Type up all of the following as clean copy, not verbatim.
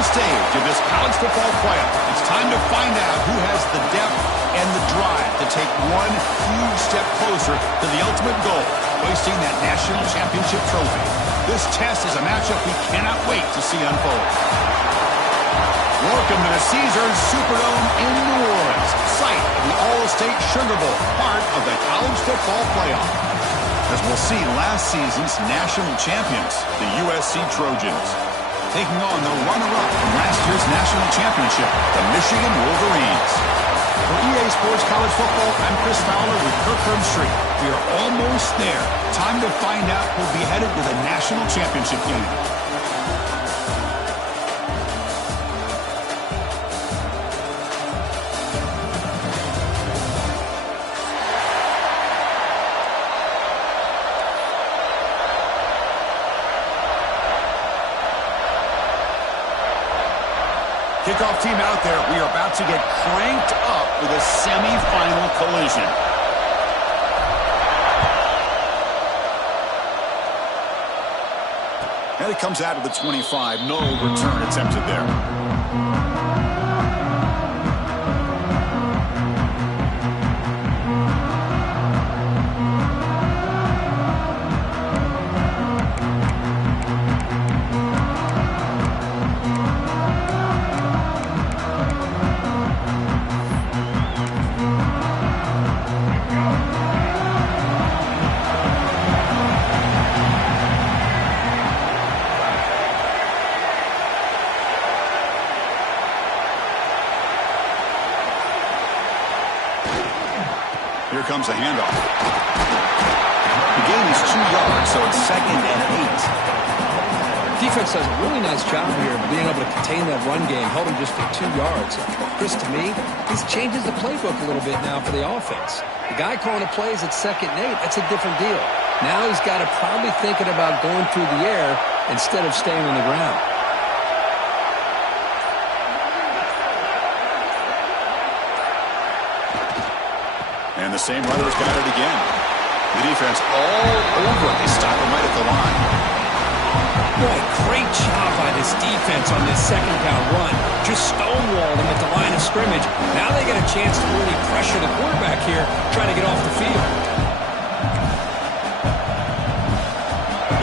final stage of this college football playoff. It's time to find out who has the depth and the drive to take one huge step closer to the ultimate goal, hoisting that national championship trophy. This test is a matchup we cannot wait to see unfold. Welcome to the Caesars Superdome in New Orleans, site of the All-State Sugar Bowl, part of the college football playoff. As we'll see, last season's national champions, the USC Trojans, taking on the runner-up from last year's national championship, the Michigan Wolverines. For EA Sports College Football, I'm Chris Fowler with Kirk Herbstreit. We are almost there. Time to find out who'll be headed to the national championship game. Kickoff team out there. We are about to get cranked up with a semifinal collision. And it comes out of the 25. No return attempted there. Here comes a handoff. The gain is 2 yards, so it's 2nd and 8. Defense does a really nice job here of being able to contain that run game, held him just to 2 yards. Chris, to me, this changes the playbook a little bit now for the offense. The guy calling the plays at 2nd and 8, that's a different deal. Now he's got to probably thinking about going through the air instead of staying on the ground. And the same runner's got it again. The defense all over. They stop him right at the line. Boy, great job by this defense on this second down run. Just stonewalled him at the line of scrimmage. Now they get a chance to really pressure the quarterback here, trying to get off the field.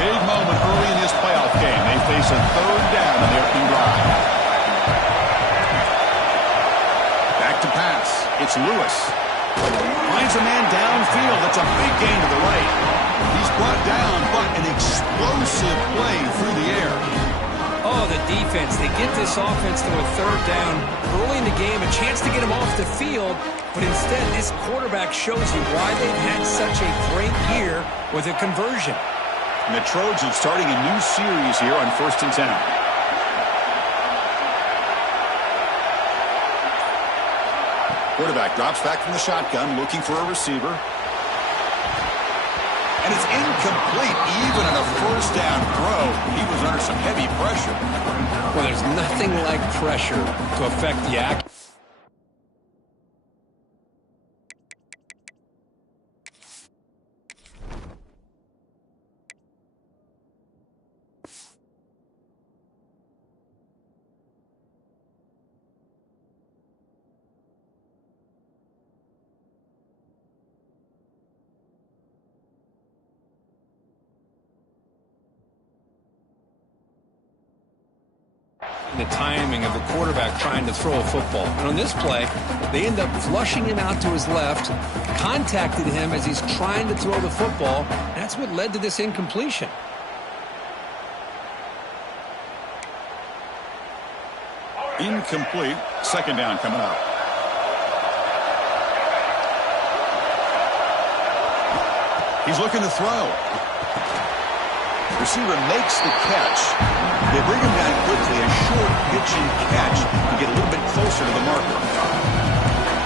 Big moment early in this playoff game. They face a 3rd down on the opening drive. Back to pass. It's Lewis. Finds a man downfield. That's a big gain to the right. He's brought down, but an explosive play through the air. Oh, the defense. They get this offense to a 3rd down early in the game, a chance to get him off the field, but instead this quarterback shows you why they've had such a great year with a conversion. And the Trojans starting a new series here on 1st and 10. Quarterback drops back from the shotgun, looking for a receiver. And it's incomplete, even on a 1st down throw. He was under some heavy pressure. Well, there's nothing like pressure to affect the act. The timing of the quarterback trying to throw a football. And on this play, they end up flushing him out to his left, contacted him as he's trying to throw the football. That's what led to this incompletion. Incomplete. 2nd down coming up. He's looking to throw. Receiver makes the catch. They bring him down quickly. A short pitch and catch to get a little bit closer to the marker.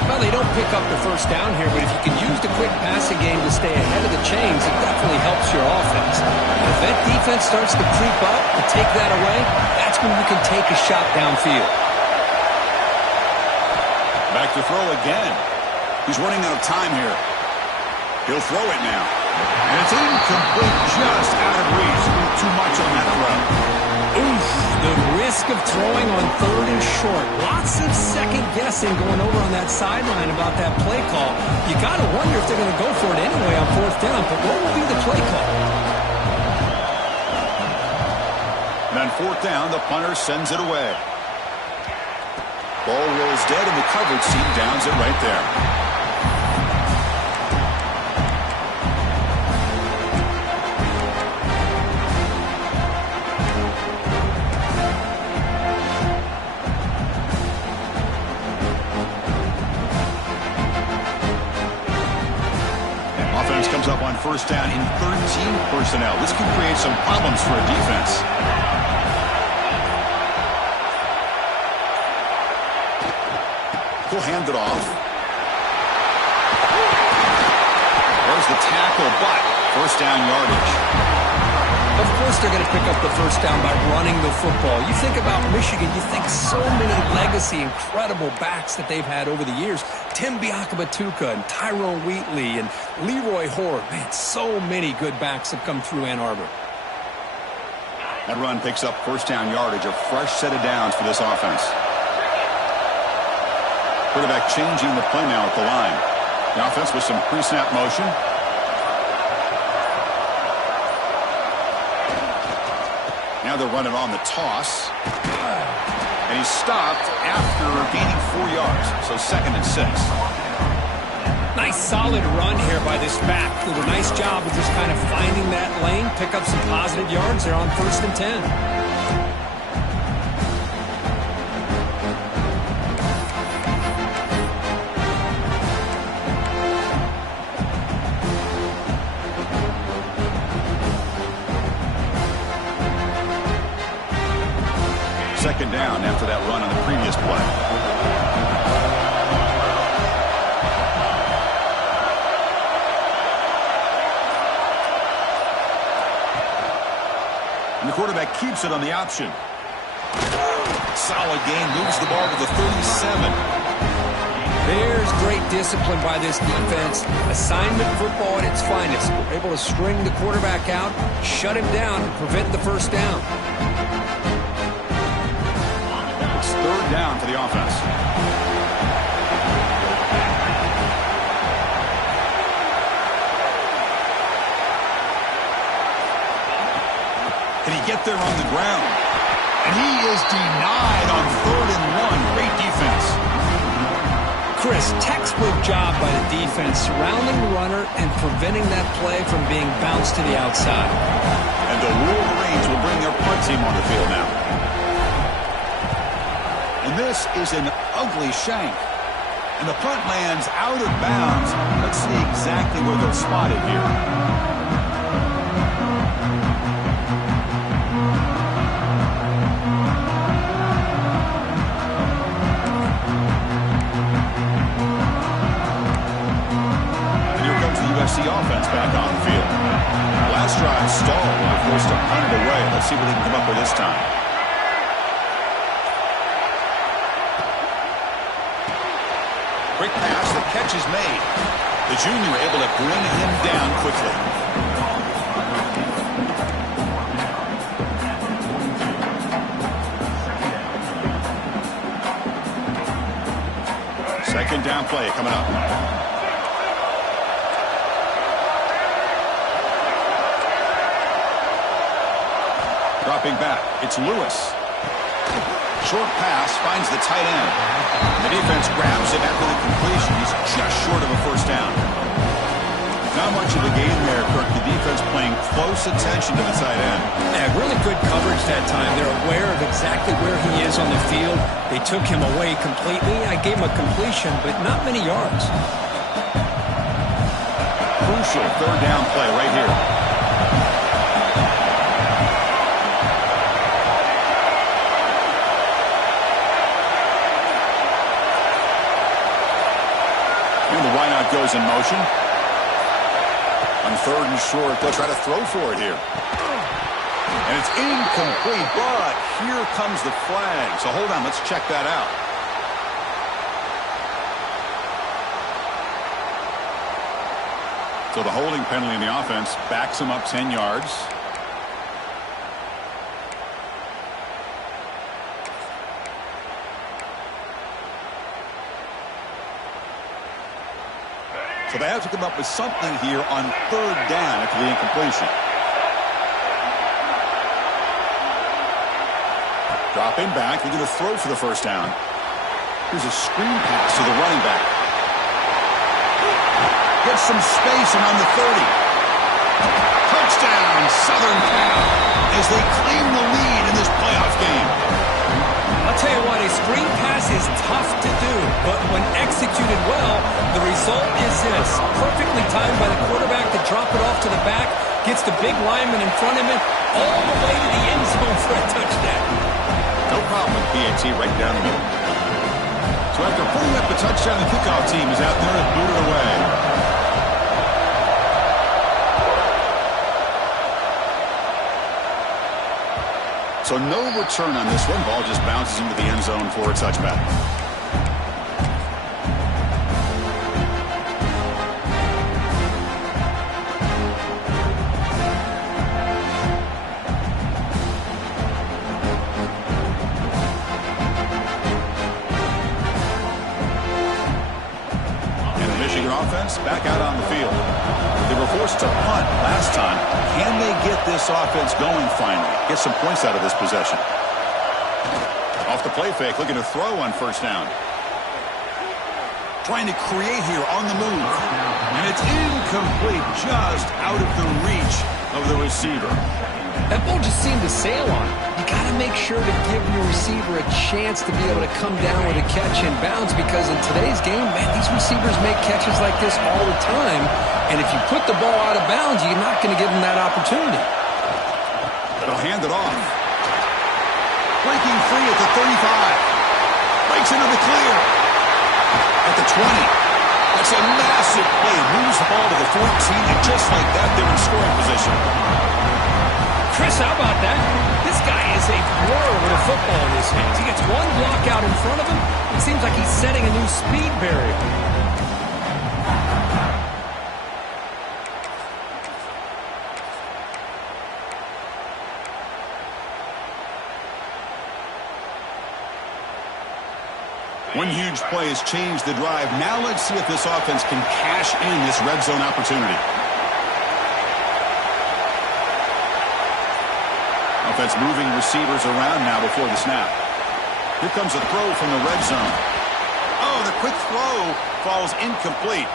Well, they don't pick up the 1st down here, but if you can use the quick passing game to stay ahead of the chains, it definitely helps your offense. And if that defense starts to creep up and take that away, that's when you can take a shot downfield. Back to throw again. He's running out of time here. He'll throw it now. And it's incomplete, just out of reach. Too much on that throw. Oof. The risk of throwing on 3rd and short. Lots of second guessing going over on that sideline about that play call. You got to wonder if they're going to go for it anyway on 4th down, but what will be the play call? And on 4th down, the punter sends it away. Ball rolls dead, and the coverage team downs it right there. Comes up on 1st down in 13 personnel. This can create some problems for a defense. He'll hand it off. There's the tackle, but 1st down yardage. Of course they're going to pick up the 1st down by running the football. You think about Michigan, you think so many legacy, incredible backs that they've had over the years. Tim Biakabatuka and Tyrone Wheatley and Leroy Horde. Man, so many good backs have come through Ann Arbor. That run picks up 1st down yardage, a fresh set of downs for this offense. Quarterback changing the play now at the line. The offense with some pre-snap motion. Now they're running on the toss. And he's stopped after gaining 4 yards. So 2nd and 6. Nice solid run here by this back. Did a nice job of just kind of finding that lane, pick up some positive yards there on 1st and 10. Second down after that run on the previous play. And the quarterback keeps it on the option. Solid gain, moves the ball to the 37. There's great discipline by this defense. Assignment football at its finest. They're able to string the quarterback out, shut him down, and prevent the 1st down. 3rd down for the offense. Can he get there on the ground? And he is denied on 3rd and 1. Great defense. Chris, textbook job by the defense, surrounding the runner and preventing that play from being bounced to the outside. And the Wolverines will bring their punt team on the field now. And this is an ugly shank. And the punt lands out of bounds. Let's see exactly where they'll spot it here. And here comes the USC offense back on the field. Last drive stalled. They're forced to punt it away. Let's see what they can come up with this time. Quick pass, the catch is made. The junior able to bring him down quickly. Second down play coming up. Dropping back, it's Lewis. Short pass finds the tight end. The defense grabs him after the completion. He's just short of a 1st down. Not much of a gain there, Kirk. The defense paying close attention to the tight end. Yeah, really good coverage that time. They're aware of exactly where he is on the field. They took him away completely. I gave him a completion, but not many yards. Crucial 3rd down play right here. Goes in motion. On 3rd and short, they'll try to throw for it here. And it's incomplete, but here comes the flag. So hold on, let's check that out. So the holding penalty in the offense backs him up 10 yards. So they have to come up with something here on third down after the incompletion. Dropping back, they're going to throw for the first down. Here's a screen pass to the running back. Gets some space around the 30. Touchdown, Southern Cal, as they claim the lead in this playoff game. I'll tell you what, a screen pass is tough to do, but when executed well, the result is this. Perfectly timed by the quarterback to drop it off to the back, gets the big lineman in front of him, all the way to the end zone for a touchdown. No problem with PAT right down the middle. So after putting up the touchdown, the kickoff team is out there and booted away. So no return on this one. Ball just bounces into the end zone for a touchback. And the Michigan offense back out on the field. They were forced to punt last time. Can they get this offense going finally? Get some points out of this possession. Off the play fake, looking to throw on first down. Trying to create here on the move. And it's incomplete, just out of the reach of the receiver. That ball just seemed to sail on it. You got to make sure to give your receiver a chance to be able to come down with a catch and bounce, because in today's game, man, these receivers make catches like this all the time. And if you put the ball out of bounds, you're not going to give them that opportunity. They'll hand it off. Breaking free at the 35. Breaks into the clear. At the 20. That's a massive play. Moves the ball to the 14, and just like that, they're in scoring position. Chris, how about that? This guy is a blur with a football in his hands. He gets one block out in front of him. It seems like he's setting a new speed barrier. One huge play has changed the drive. Now let's see if this offense can cash in this red zone opportunity. Offense moving receivers around now before the snap. Here comes a throw from the red zone. Oh, the quick throw falls incomplete.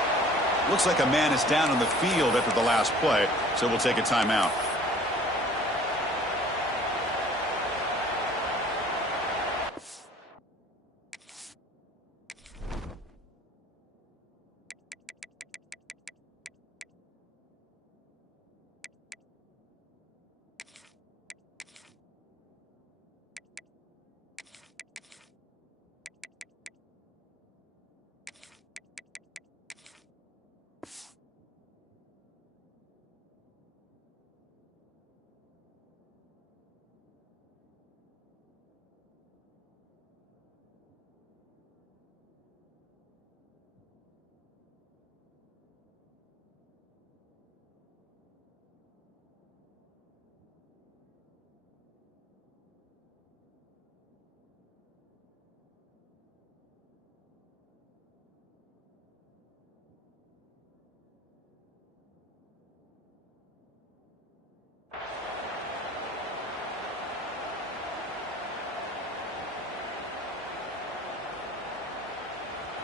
Looks like a man is down on the field after the last play, so we'll take a timeout.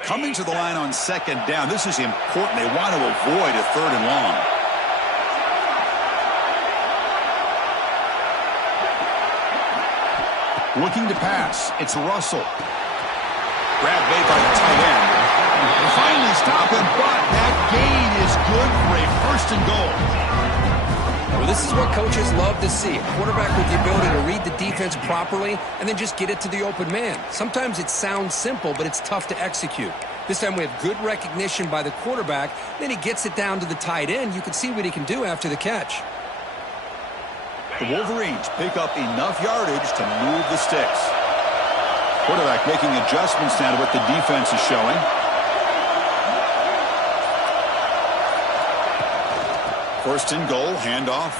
Coming to the line on second down. This is important. They want to avoid a third and long. Looking to pass. It's Russell. Grab made by the tight end. Finally stop him, but that gain is good for a first and goal. Well, this is what coaches love to see. A quarterback with the ability to read the defense properly and then just get it to the open man. Sometimes it sounds simple, but it's tough to execute. This time we have good recognition by the quarterback. Then he gets it down to the tight end. You can see what he can do after the catch. The Wolverines pick up enough yardage to move the sticks. Quarterback making adjustments now to what the defense is showing. First and goal, handoff.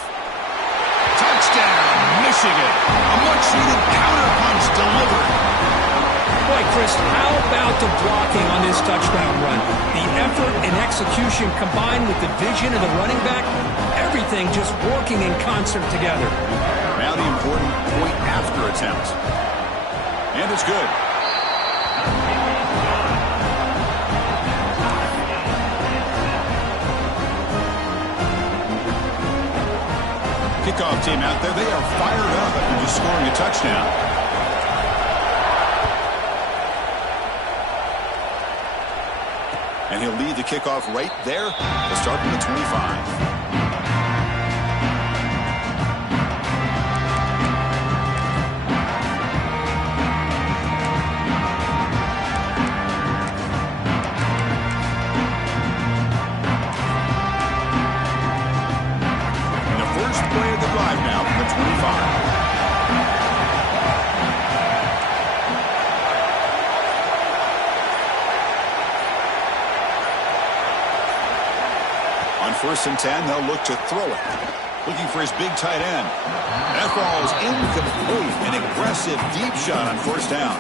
Touchdown, Michigan. A much-needed counterpunch delivered. Boy, Chris, how about the blocking on this touchdown run? The effort and execution combined with the vision of the running back, everything just working in concert together. Now the important point after attempt. And it's good. Kickoff team out there, they are fired up after just scoring a touchdown. And he'll lead the kickoff right there to start from the 25. First and 10, they'll look to throw it. Looking for his big tight end. That ball is incomplete. An aggressive deep shot on first down.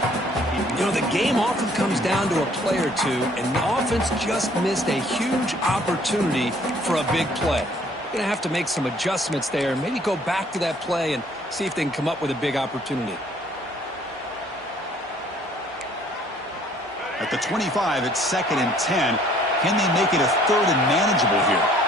You know, the game often comes down to a play or two, and the offense just missed a huge opportunity for a big play. You're going to have to make some adjustments there, maybe go back to that play and see if they can come up with a big opportunity. At the 25, it's 2nd and 10. Can they make it a 3rd and manageable here?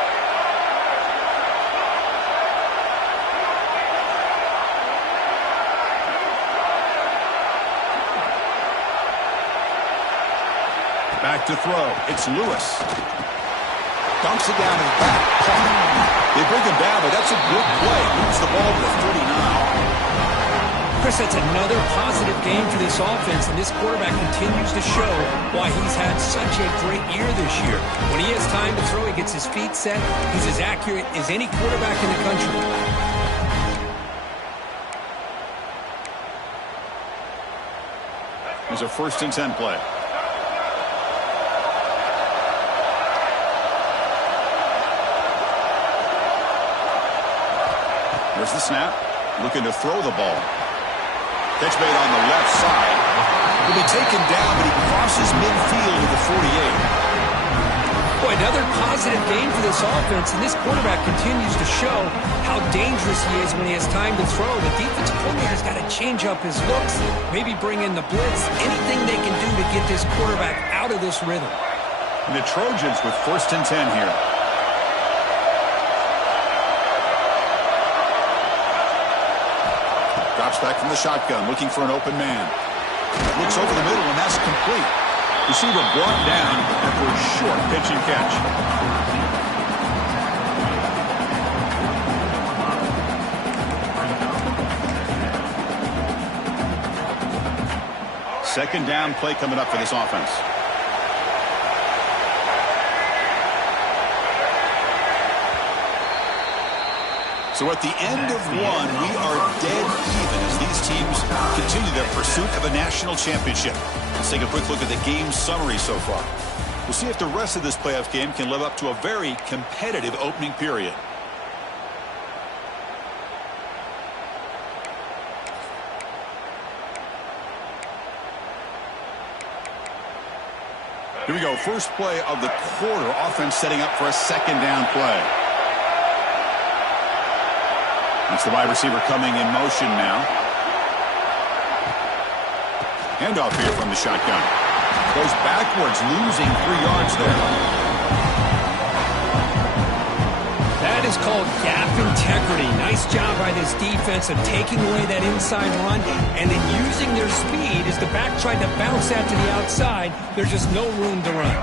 Back to throw. It's Lewis. Dumps it down to the back. They bring him down, but that's a good play. Moves the ball to the 39. Chris, that's another positive game for this offense, and this quarterback continues to show why he's had such a great year this year. When he has time to throw, he gets his feet set. He's as accurate as any quarterback in the country. There's a 1st and 10 play. There's the snap. Looking to throw the ball. Catch made on the left side. Will be taken down, but he crosses midfield to the 48. Boy, another positive game for this offense, and this quarterback continues to show how dangerous he is when he has time to throw. The defensive coordinator's got to change up his looks, maybe bring in the blitz, anything they can do to get this quarterback out of this rhythm. And the Trojans with 1st and 10 here. Drops back from the shotgun, looking for an open man. Looks over the middle, and that's complete. Receiver brought down after a short pitch and catch. Second down play coming up for this offense. So at the end of one, we are dead even as these teams continue their pursuit of a national championship. Let's take a quick look at the game summary so far. We'll see if the rest of this playoff game can live up to a very competitive opening period. Here we go. First play of the quarter. Offense setting up for a 2nd down play. It's the wide receiver coming in motion now. Handoff here from the shotgun. Goes backwards, losing 3 yards there. That is called gap integrity. Nice job by this defense of taking away that inside run and then using their speed as the back tried to bounce that to the outside. There's just no room to run.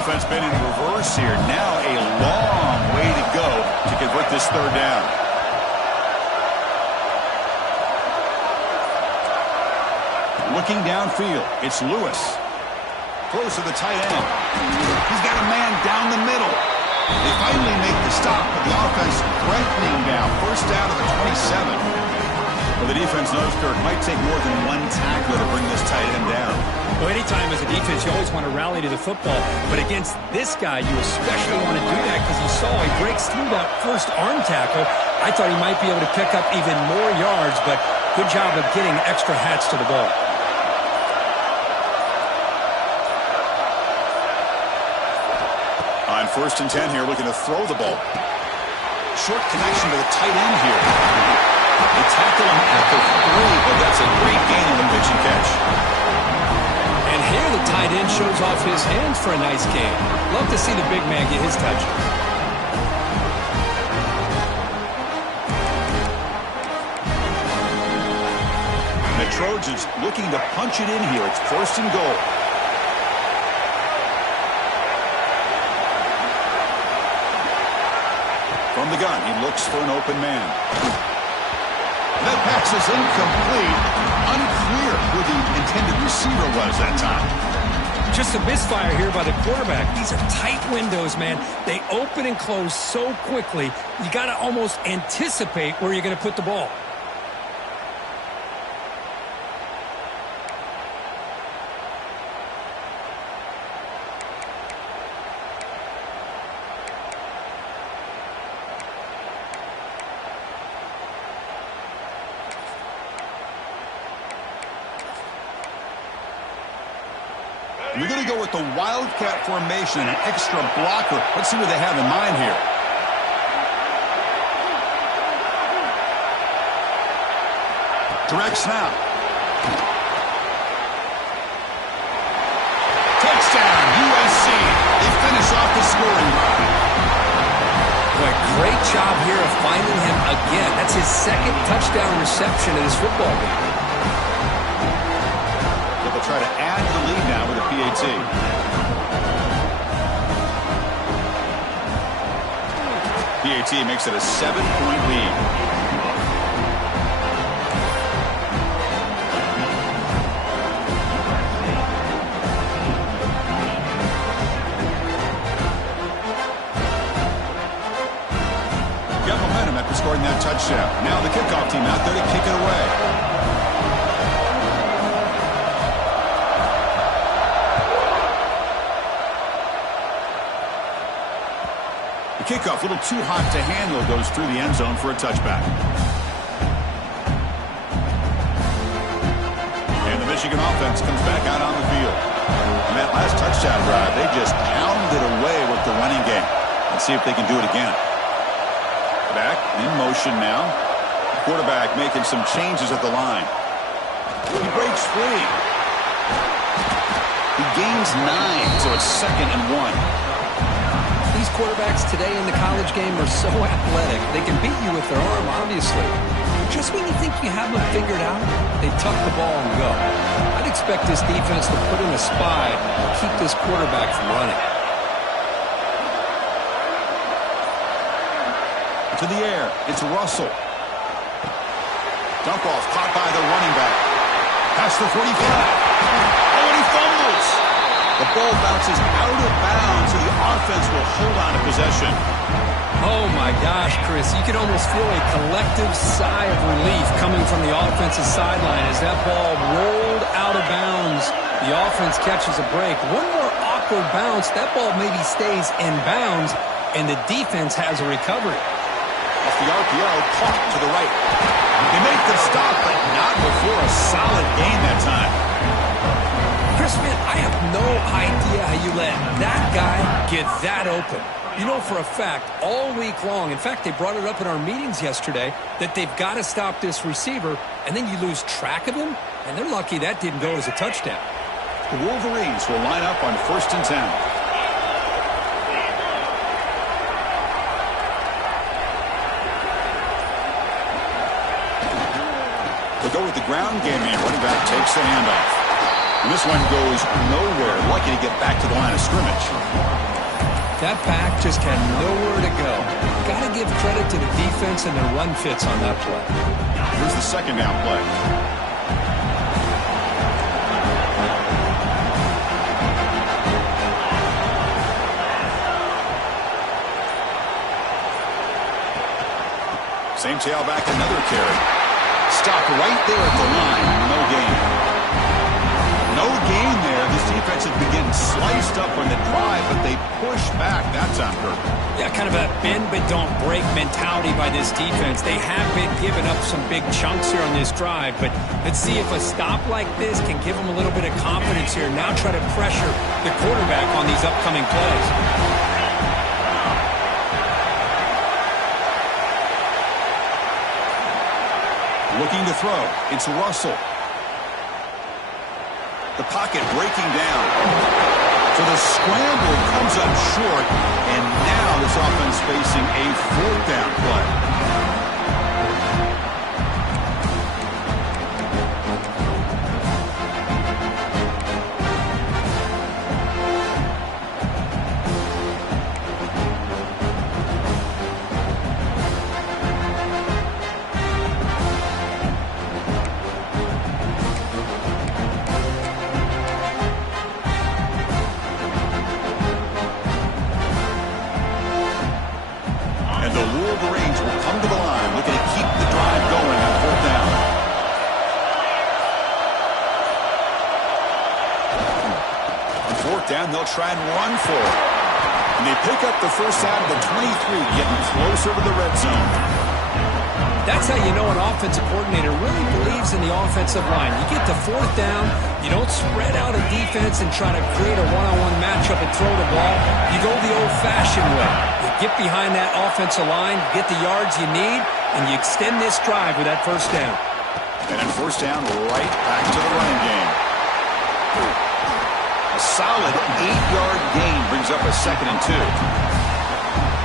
Offense been in reverse here. Now a long way to go to convert this 3rd down. Looking downfield, it's Lewis. Close to the tight end. He's got a man down the middle. They finally make the stop, but the offense threatening now. First down to the 27. Well, the defense knows, Kirk, might take more than one tackler to bring this tight end down. Well, anytime as a defense, you always want to rally to the football. But against this guy, you especially want to do that because you saw he breaks through that first arm tackle. I thought he might be able to pick up even more yards, but good job of getting extra hats to the ball. first and 10 here, looking to throw the ball. Short connection to the tight end here. They tackle him at the 3, but that's a great gain on the pitch and catch. And here the tight end shows off his hands for a nice gain. Love to see the big man get his touches. The Trojans looking to punch it in here. It's first and goal. From the gun, he looks for an open man. That pass is incomplete. Unclear who the intended receiver was that time. Just a misfire here by the quarterback. These are tight windows, man. They open and close so quickly. You got to almost anticipate where you're going to put the ball. We're going to go with the Wildcat formation and an extra blocker. Let's see what they have in mind here. Direct snap. Touchdown, USC. They finish off the scoring drive. Boy, great job here of finding him again. That's his second touchdown reception in this football game. They'll try to add to the lead now with a PAT. PAT makes it a 7-point lead. Got momentum after scoring that touchdown. Now the kickoff team out there to kick it away. Kickoff, a little too hot to handle, goes through the end zone for a touchback. And the Michigan offense comes back out on the field. On that last touchdown drive, they just pounded away with the running game. Let's see if they can do it again. Back in motion now. Quarterback making some changes at the line. He breaks free. He gains 9, so it's 2nd and 1. These quarterbacks today in the college game are so athletic. They can beat you with their arm, obviously. Just when you think you have them figured out, they tuck the ball and go. I'd expect this defense to put in a spy and keep this quarterback from running. To the air, it's Russell. Dump off, caught by the running back. Past the 45. Oh, and he fumbles. The ball bounces out of bounds, so the offense will hold on to possession. Oh, my gosh, Chris. You can almost feel a collective sigh of relief coming from the offensive sideline as that ball rolled out of bounds. The offense catches a break. One more awkward bounce. That ball maybe stays in bounds, and the defense has a recovery. Off the RPO, caught to the right. They make the stop, but not before a solid gain that time. Chris, man, I have no idea how you let that guy get that open. You know for a fact, all week long, in fact, they brought it up in our meetings yesterday, that they've got to stop this receiver, and then you lose track of him, and they're lucky that didn't go as a touchdown. The Wolverines will line up on 1st and 10. They'll go with the ground game here. Running back takes the handoff. And this one goes nowhere. Lucky to get back to the line of scrimmage. That back just had nowhere to go. Got to give credit to the defense and their run fits on that play. Here's the 2nd down play. Same tailback, another carry. Stop right there at the line. No gain. No gain there. This defense has been getting sliced up on the drive, but they push back that time, Kirk. Yeah, kind of a bend but don't break mentality by this defense. They have been giving up some big chunks here on this drive, but let's see if a stop like this can give them a little bit of confidence here. Now try to pressure the quarterback on these upcoming plays. Looking to throw. It's Russell. The pocket breaking down. So the scramble comes up short, and now this offense facing a fourth down play. They'll try and run for it. And they pick up the first out of the 23, getting closer to the red zone. That's how you know an offensive coordinator really believes in the offensive line. You get to fourth down, you don't spread out a defense and try to create a one-on-one matchup and throw the ball. You go the old-fashioned way. You get behind that offensive line, get the yards you need, and you extend this drive with that first down. And then first down, right back to the running game. A solid 8-yard gain brings up a 2nd and 2.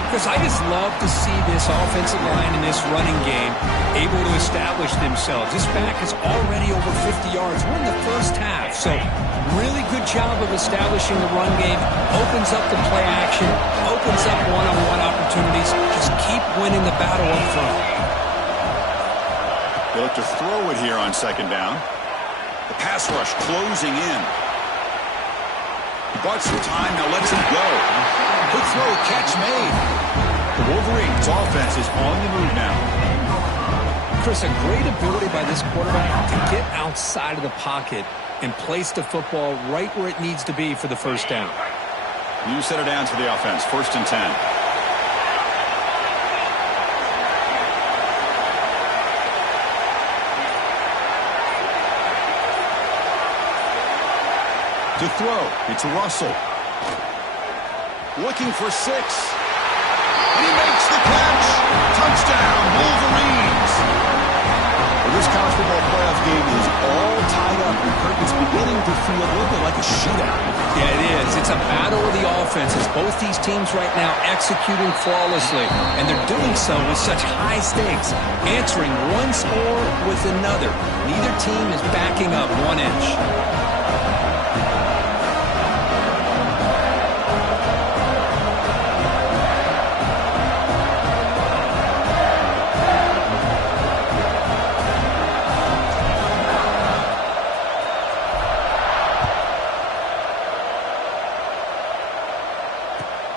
Because I just love to see this offensive line in this running game able to establish themselves. This back is already over 50 yards. We're in the first half, so really good job of establishing the run game. Opens up the play action, opens up one-on-one opportunities. Just keep winning the battle up front. They look to throw it here on 2nd down. The pass rush closing in. Bought some time, now lets it go. Quick throw, catch made. The Wolverines' offense is on the move now. Chris, a great ability by this quarterback to get outside of the pocket and place the football right where it needs to be for the first down. New set of downs for the offense, 1st and 10. To throw, it's Russell. Looking for 6. And he makes the catch. Touchdown, Wolverines. Well, this college football playoff game is all tied up. It's beginning to feel a little bit like a shootout. Yeah, it is. It's a battle of the offenses. Both these teams right now executing flawlessly. And they're doing so with such high stakes. Answering one score with another. Neither team is backing up 1 inch.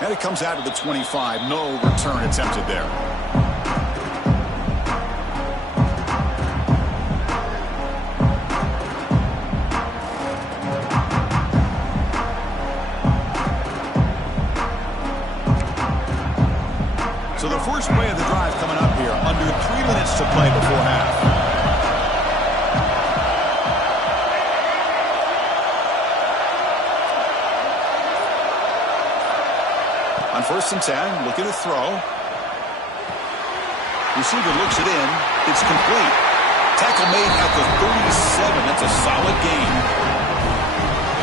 And it comes out of the 25. No return attempted there. So the first play of the drive coming up here. Under 3 minutes to play before half. On 1st and 10, looking to throw. Receiver looks it in. It's complete. Tackle made at the 37. That's a solid gain.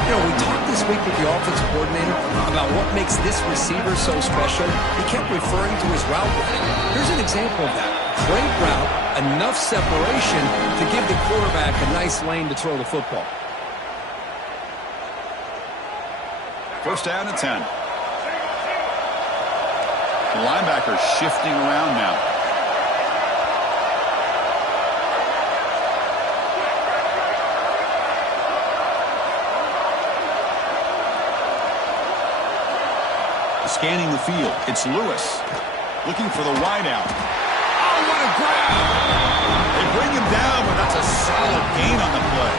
You know, we talked this week with the offensive coordinator about what makes this receiver so special. He kept referring to his route running. Here's an example of that. Great route, enough separation to give the quarterback a nice lane to throw the football. 1st down and 10. The linebacker shifting around now. Scanning the field. It's Lewis. Looking for the wideout. Oh, what a grab! They bring him down, but that's a solid gain on the play.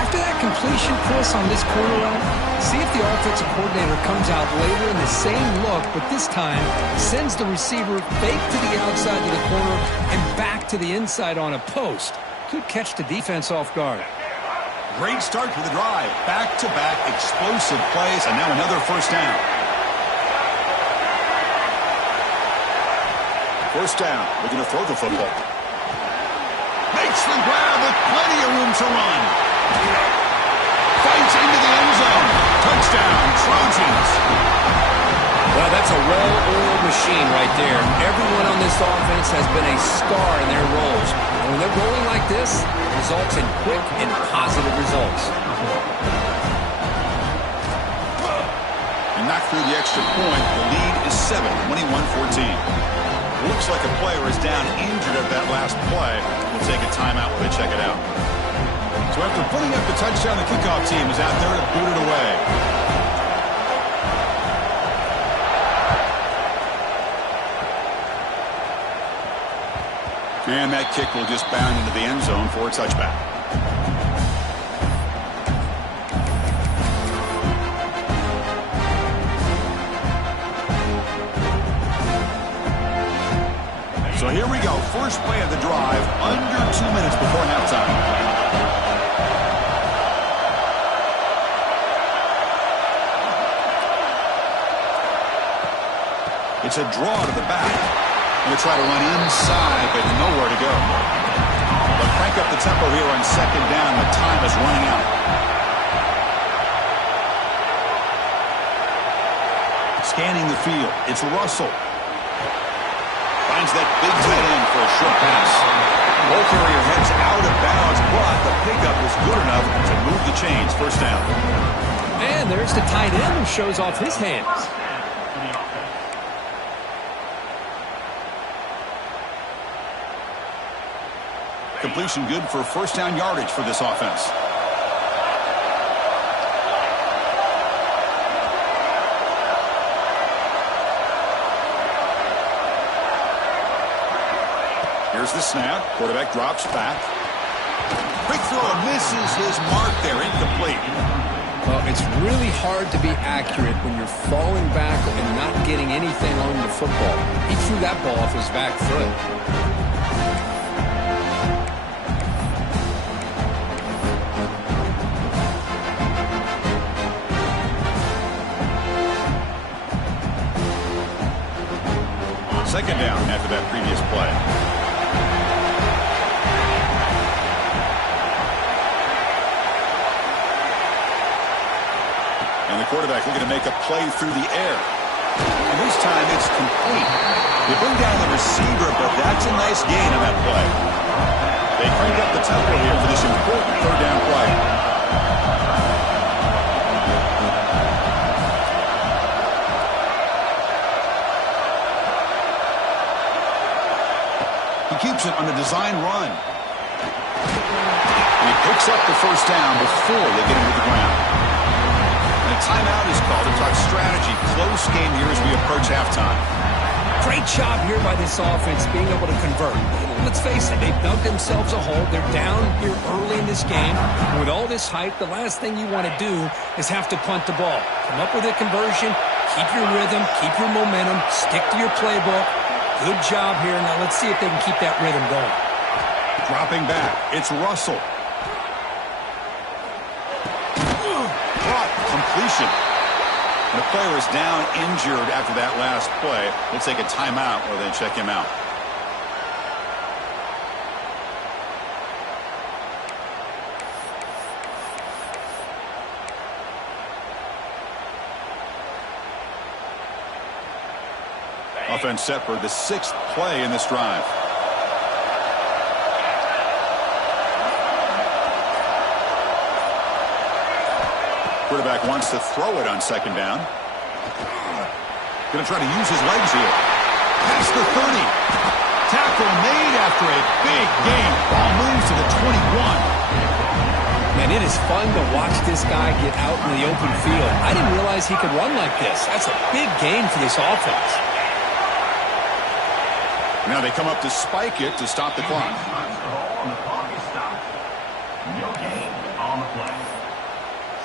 After that completion, Chris, on this corner route, see if the offensive coordinator comes out later in the same look, but this time sends the receiver fake to the outside of the corner and back to the inside on a post. Could catch the defense off guard. Great start for the drive. Back-to-back explosive plays, and now another 1st down. 1st down. Looking to throw the football. Makes the grab with plenty of room to run. Fights into the end zone. Touchdown, Trojans. Well, that's a well-oiled machine right there. Everyone on this offense has been a star in their roles. And when they're rolling like this, it results in quick and positive results. And knocked through the extra point. The lead is 7, 21-14. Looks like a player is down injured at that last play. We'll take a timeout while they check it out. So after putting up the touchdown, the kickoff team is out there to boot it away. And that kick will just bound into the end zone for a touchback. So here we go. First play of the drive, under 2 minutes before halftime. It's a draw to the back. Going to try to run inside, but nowhere to go. But crank up the tempo here on second down. The time is running out. Scanning the field. It's Russell. Finds that big tight end for a short pass. Ball carrier heads out of bounds, but the pickup is good enough to move the chains. First down. And there's the tight end who shows off his hands. Completion good for first down yardage for this offense. Here's the snap. Quarterback drops back. Quick throw, misses his mark there. Incomplete. Well, it's really hard to be accurate when you're falling back and not getting anything on the football. He threw that ball off his back foot. Second down after that previous play. And the quarterback looking to make a play through the air. And this time it's complete. They bring down the receiver, but that's a nice gain on that play. They crank up the tempo here for this important third down play. Keeps it on a design run. And he picks up the first down before they get him to the ground. And a timeout is called to talk strategy. Close game here as we approach halftime. Great job here by this offense being able to convert. Let's face it, they've dug themselves a hole. They're down here early in this game. And with all this hype, the last thing you want to do is have to punt the ball. Come up with a conversion, keep your rhythm, keep your momentum, stick to your playbook. Good job here. Now let's see if they can keep that rhythm going. Dropping back. It's Russell. Caught. Completion. And the player is down injured after that last play. We'll take a timeout or then check him out. Offense set for the 6th play in this drive. Quarterback wants to throw it on second down. Going to try to use his legs here. Past the 30. Tackle made after a big gain. Ball moves to the 21. Man, it is fun to watch this guy get out in the open field. I didn't realize he could run like this. That's a big gain for this offense. Now they come up to spike it to stop the clock. The clock is stopped. No gain on the play.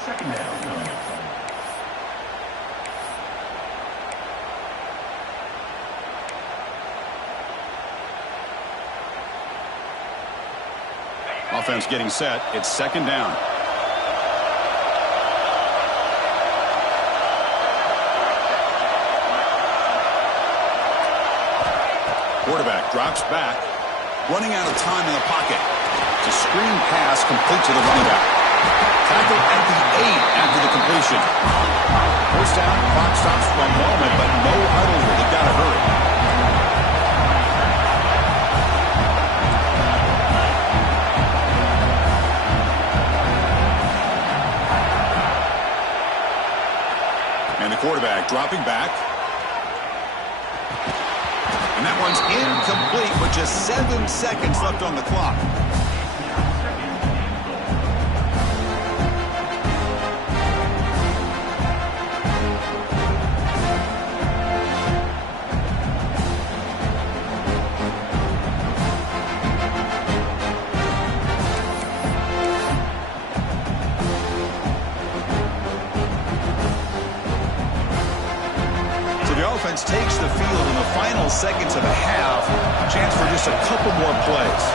Second down. Offense getting set. It's second down. Quarterback drops back. Running out of time in the pocket. It's a screen pass complete to the running back. Tackle at the 8 after the completion. First down, clock stops for a moment, but no huddle here. They've got to hurry. And the quarterback dropping back. And that one's incomplete with just 7 seconds left on the clock. Takes the field in the final seconds of the half. Chance for just a couple more plays.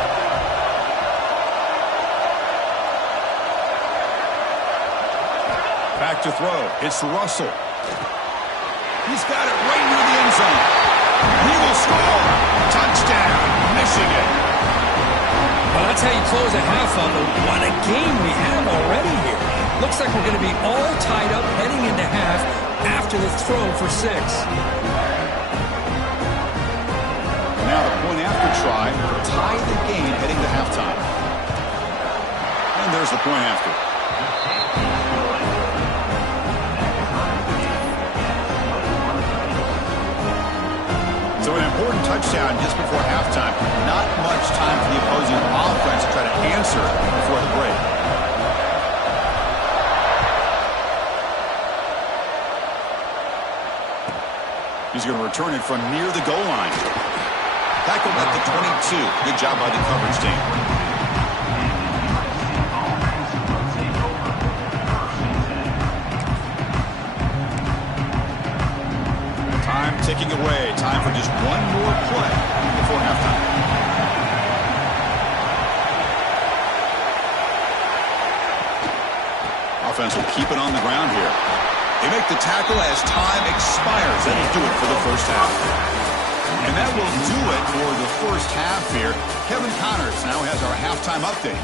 Back to throw. It's Russell. He's got it right near the end zone. He will score. Touchdown, Michigan. Well, that's how you close a half of it. What a game we have already here. Looks like we're going to be all tied up heading into half after the throw for 6. Now the point after try, tie the game heading to halftime. And there's the point after. So an important touchdown just before halftime. Not much time for the opposing offense to try to answer before the break. He's going to return it from near the goal line. Tackled at the 22. Good job by the coverage team. Time ticking away. Time for just one more play before halftime. Offense will keep it on the ground here. They make the tackle as time expires. That'll do it for the first half. And that will do it for the first half here. Kevin Connors now has our halftime update.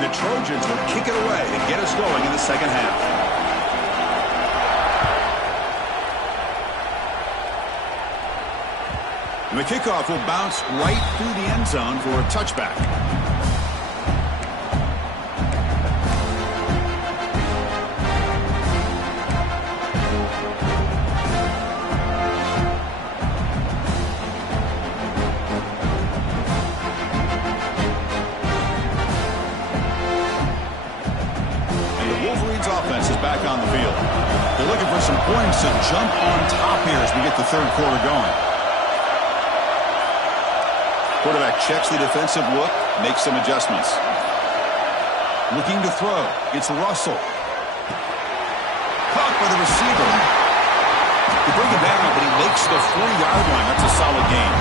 The Trojans will kick it away and get us going in the second half. And the kickoff will bounce right through the end zone for a touchback. On the field. They're looking for some points to jump on top here as we get the third quarter going. Quarterback checks the defensive look, makes some adjustments. Looking to throw. It's Russell. Caught by the receiver. They bring him down, but he makes the 4-yard line. That's a solid gain.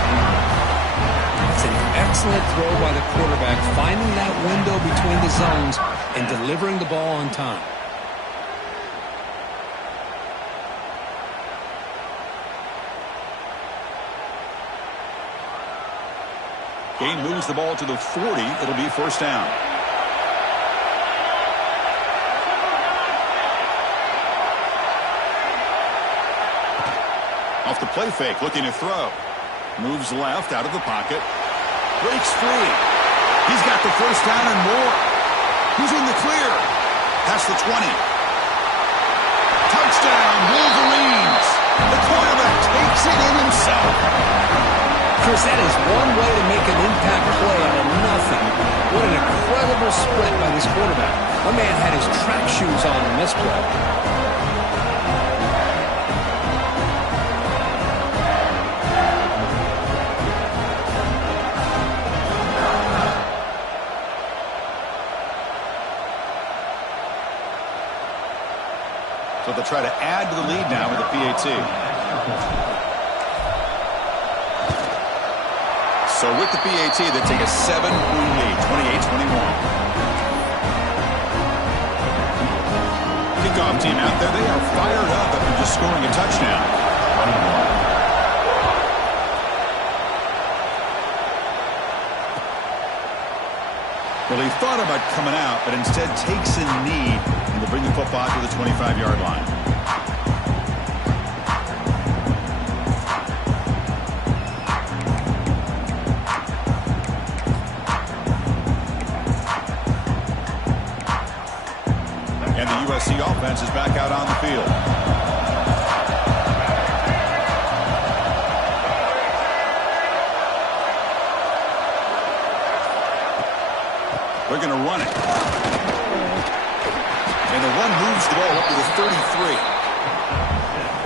It's an excellent throw by the quarterback, finding that window between the zones and delivering the ball on time. Gain moves the ball to the 40. It'll be first down. Off the play fake, looking to throw. Moves left out of the pocket. Breaks free. He's got the first down and more. He's in the clear. Past the 20. Touchdown, Wolverines. The quarterback takes it in himself. Chris, that is one way to make an impact play out of nothing. What an incredible sprint by this quarterback. My man had his track shoes on in this play. So they'll try to add to the lead now with the PAT. So with the PAT, they take a 7-point lead, 28-21. Kickoff team out there, they are fired up after just scoring a touchdown. Well, he thought about coming out, but instead takes a knee and will bring the football to the 25-yard line. And the USC offense is back out on the field. They're going to run it. And the run moves the ball up to the 33.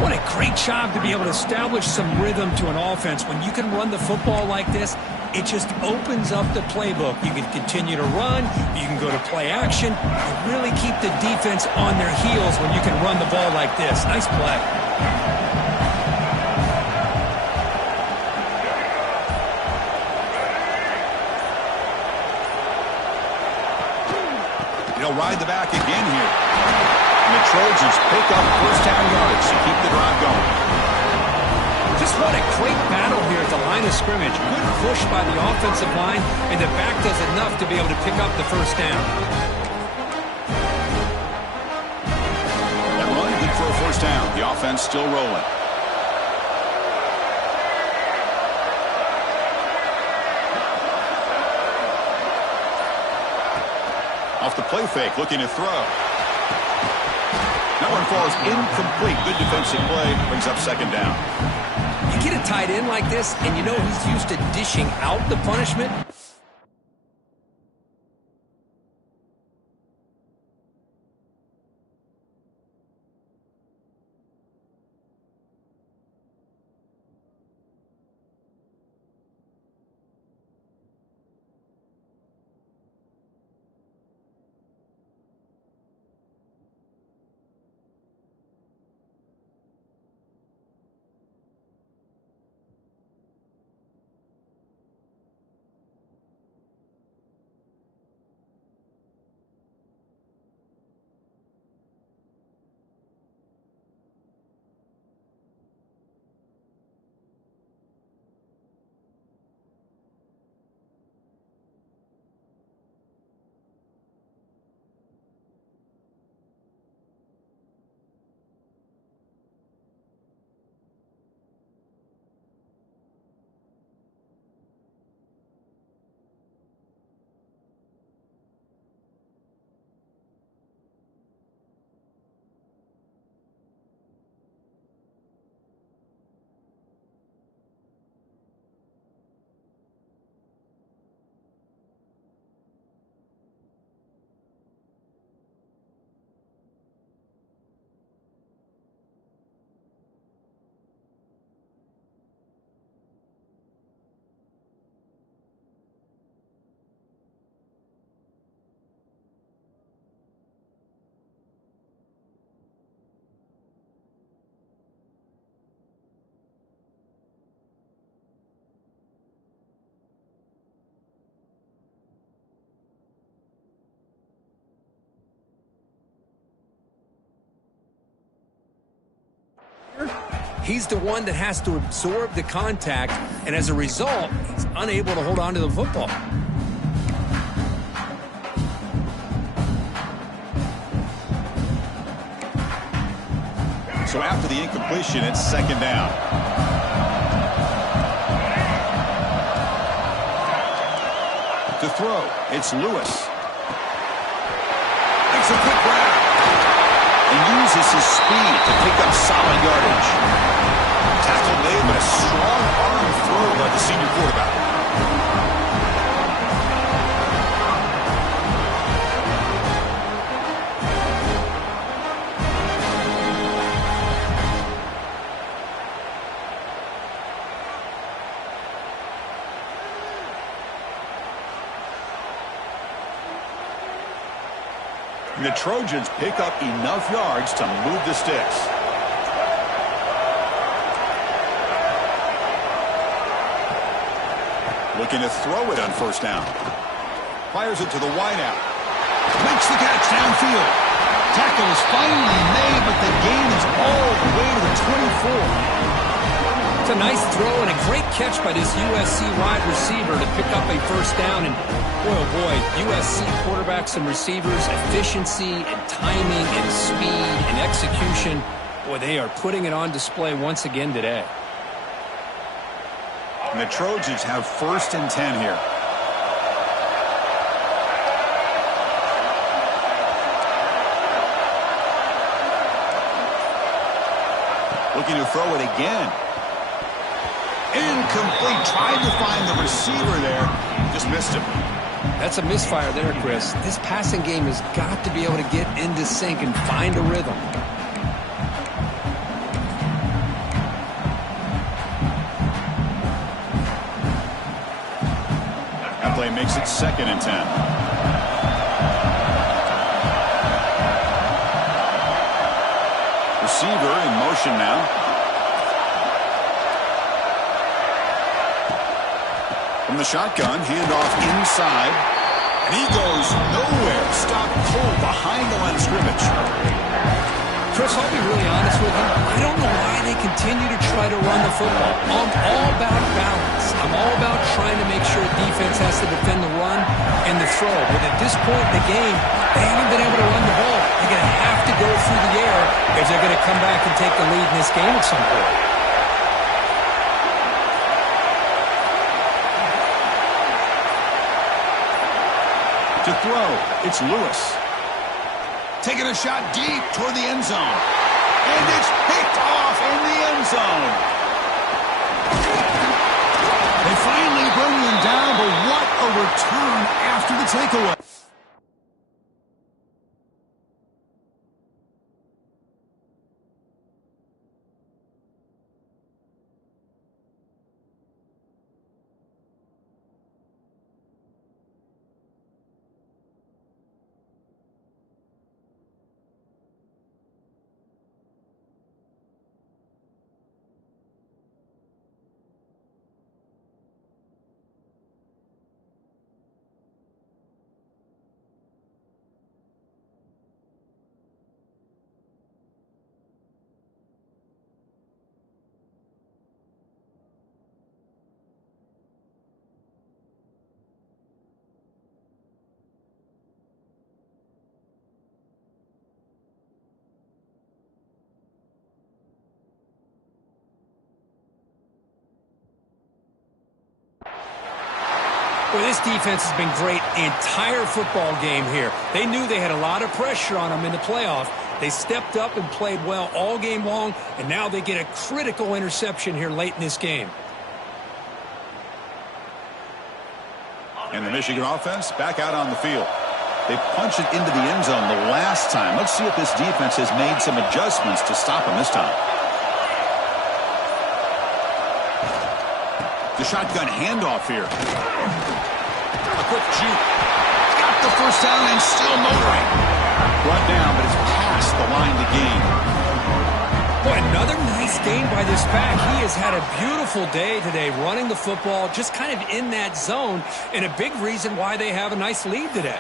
What a great job to be able to establish some rhythm to an offense. When you can run the football like this, it just opens up the playbook. You can continue to run. You can go to play action. You really keep the defense on their heels when you can run the ball like this. Nice play. He'll ride the back again here. And the Trojans pick up first down yards to keep the drive going. Just what a great battle here at the line of scrimmage. Good push by the offensive line, and the back does enough to be able to pick up the first down. That run good for a first down. The offense still rolling. Off the play fake, looking to throw. That one falls incomplete. Good defensive play. Brings up second down. You get a tight end like this, and you know he's used to dishing out the punishment. He's the one that has to absorb the contact, and as a result, he's unable to hold on to the football. So after the incompletion, it's second down. To throw, it's Lewis. Makes a quick grab. And uses his speed to pick up solid yardage. Tackle made, but a strong arm throw by the senior quarterback. The Trojans pick up enough yards to move the sticks. Looking to throw it on first down. Fires it to the wideout. Makes the catch downfield. Tackle is finally made, but the gain is all the way to the 24. It's a nice throw and a great catch by this USC wide receiver to pick up a first down. And boy, oh boy, USC quarterbacks and receivers, efficiency and timing and speed and execution. Boy, they are putting it on display once again today. And the Trojans have 1st and 10 here. Looking to throw it again. Incomplete. Tried to find the receiver there. Just missed him. That's a misfire there, Chris. This passing game has got to be able to get into sync and find a rhythm. That play makes it 2nd and 10. Receiver in motion now. From the shotgun, handoff inside. And he goes nowhere. Stopped cold behind the line of scrimmage. Chris, I'll be really honest with you. I don't know why they continue to try to run the football. I'm all about balance. I'm all about trying to make sure defense has to defend the run and the throw. But at this point in the game, they haven't been able to run the ball. They're going to have to go through the air if they're going to come back and take the lead in this game at some point. To throw, it's Lewis. Taking a shot deep toward the end zone. And it's picked off in the end zone. They finally bring him down, but what a return after the takeaway. Well, this defense has been great the entire football game here. They knew they had a lot of pressure on them in the playoff. They stepped up and played well all game long, and now they get a critical interception here late in this game. And the Michigan offense back out on the field. They punched it into the end zone the last time. Let's see if this defense has made some adjustments to stop them this time. The shotgun handoff here. A quick juke. Got the first down and still motoring. Brought down, but it's past the line to gain. Boy, another nice game by this back. He has had a beautiful day today running the football, just kind of in that zone, and a big reason why they have a nice lead today.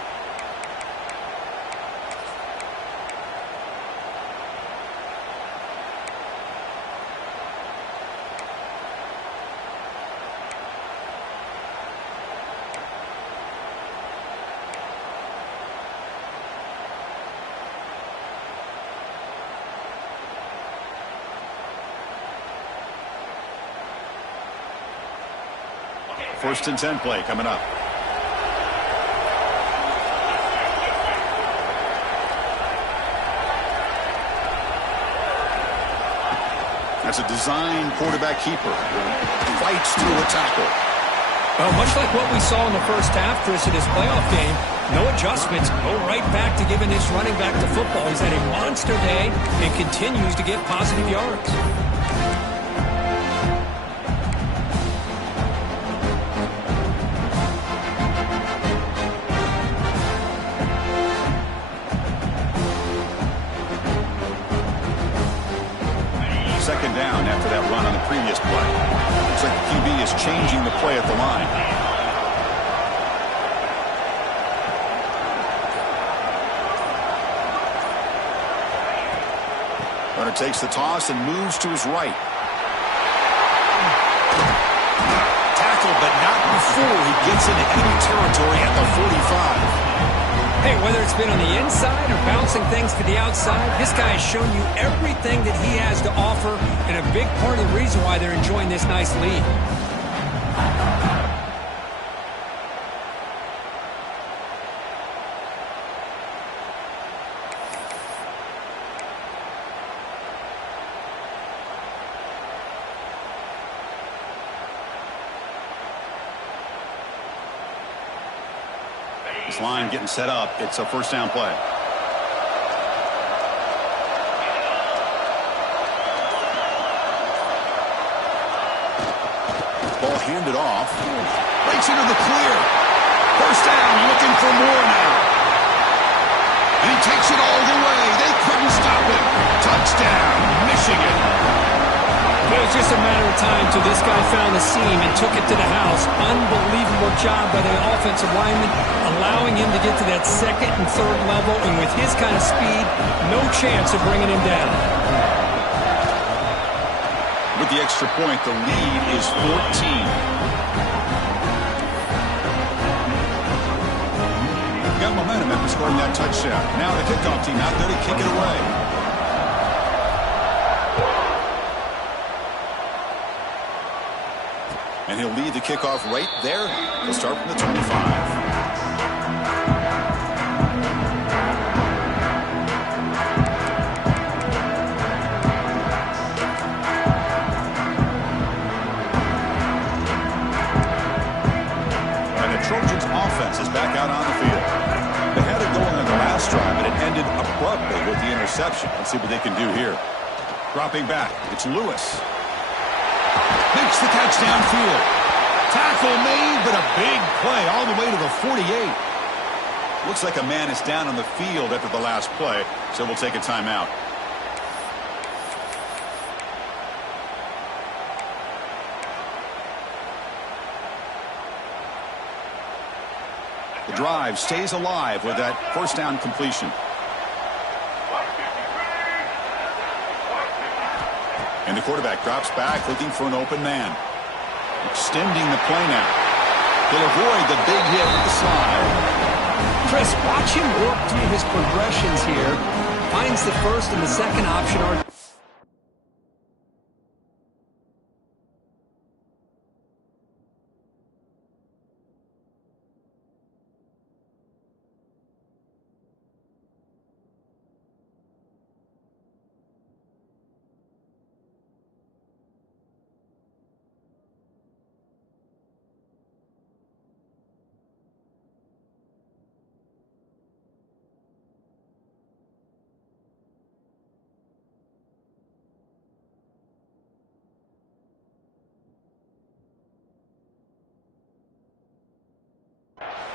First and 10 play coming up. That's a design quarterback keeper. Fights through a tackle. Well, much like what we saw in the first half, Chris, in this playoff game, no adjustments. Go right back to giving this running back to football. He's had a monster day and continues to get positive yards. Second down after that run on the previous play. Looks like the QB is changing the play at the line. Runner takes the toss and moves to his right. before he gets into enemy territory at the 45. Hey, whether it's been on the inside or bouncing things to the outside, this guy has shown you everything that he has to offer, and a big part of the reason why they're enjoying this nice lead. This line getting set up. It's a first down play. Ball handed off. Breaks into the clear. First down, looking for more now. And he takes it all the way. They couldn't stop him. Touchdown, Michigan. It was just a matter of time till this guy found the seam and took it to the house. Unbelievable job by the offensive lineman, allowing him to get to that second and third level. And with his kind of speed, no chance of bringing him down. With the extra point, the lead is 14. Got momentum after scoring that touchdown. Now the kickoff team out there to kick it away. And he'll lead the kickoff right there. He'll start from the 25. And the Trojans' offense is back out on the field. They had it going on the last drive, but it ended abruptly with the interception. Let's see what they can do here. Dropping back, it's Lewis. Makes the catch downfield. Tackle made, but a big play all the way to the 48. Looks like a man is down on the field after the last play, so we'll take a timeout. The drive stays alive with that first down completion. And the quarterback drops back, looking for an open man. Extending the play now. He'll avoid the big hit with the slide. Chris, watch him work through his progressions here. Finds the first and the second option are...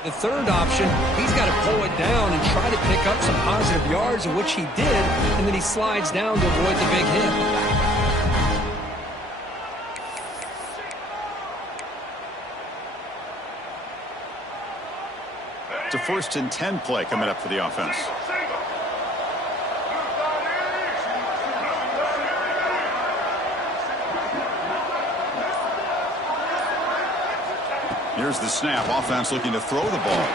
The third option, he's got to pull it down and try to pick up some positive yards, which he did, and then he slides down to avoid the big hit. It's a 1st and 10 play coming up for the offense. Here's the snap. Offense looking to throw the ball.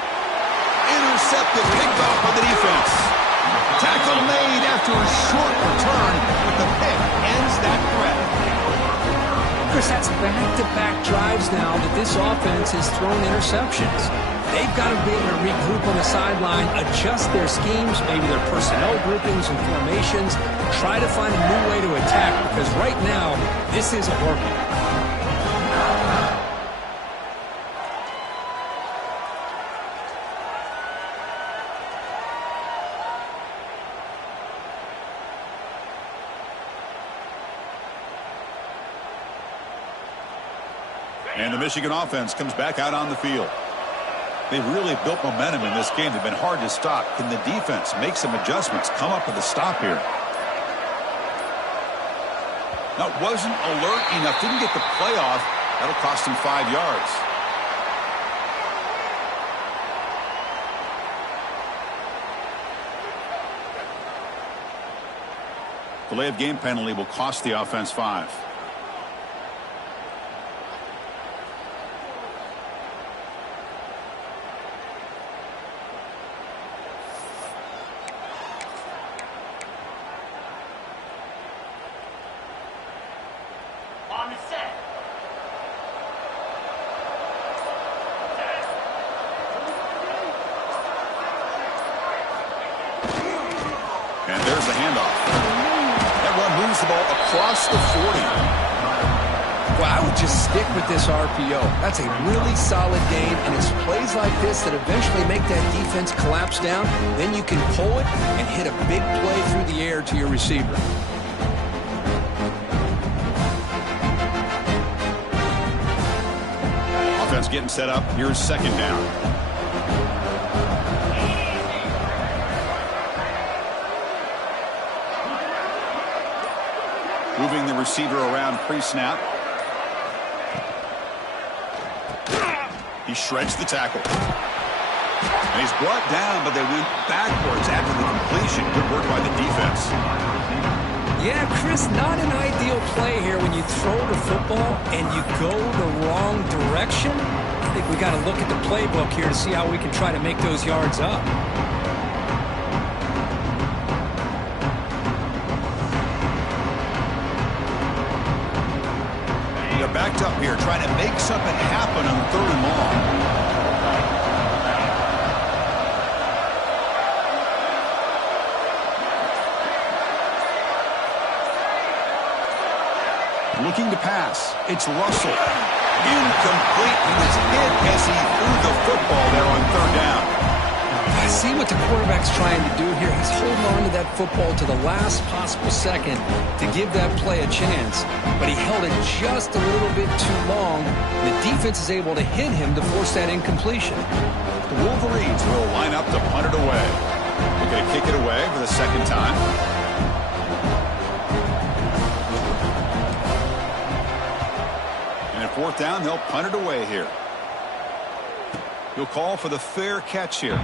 Intercepted, picked off by the defense. Tackle made after a short return, but the pick ends that threat. Chris, that's back-to-back drives now that this offense has thrown interceptions. They've got to be able to regroup on the sideline, adjust their schemes, maybe their personnel groupings and formations, try to find a new way to attack, because right now, this isn't working. And the Michigan offense comes back out on the field. They've really built momentum in this game. They've been hard to stop. Can the defense make some adjustments, come up with a stop here? That wasn't alert enough. Didn't get the play off. That'll cost him 5 yards. Delay of game penalty will cost the offense 5. And there's the handoff. That run moves the ball across the 40. Well, I would just stick with this RPO. That's a really solid game, and it's plays like this that eventually make that defense collapse down. Then you can pull it and hit a big play through the air to your receiver. Offense getting set up. Here's second down. Moving the receiver around pre-snap. He shreds the tackle. And he's brought down, but they went backwards after the completion. Good work by the defense. Yeah, Chris, not an ideal play here when you throw the football and you go the wrong direction. I think we got to look at the playbook here to see how we can try to make those yards up. They're backed up here, trying to make something happen on 3rd and long. Looking to pass. It's Russell. Incomplete. He was hit as he threw the football there on 3rd down. I see what the quarterback's trying to do here. He's holding on to that football to the last possible second to give that play a chance. But he held it just a little bit too long. The defense is able to hit him to force that incompletion. The Wolverines will line up to punt it away. They're going to kick it away for the second time. And at 4th down, they'll punt it away here. He'll call for the fair catch here.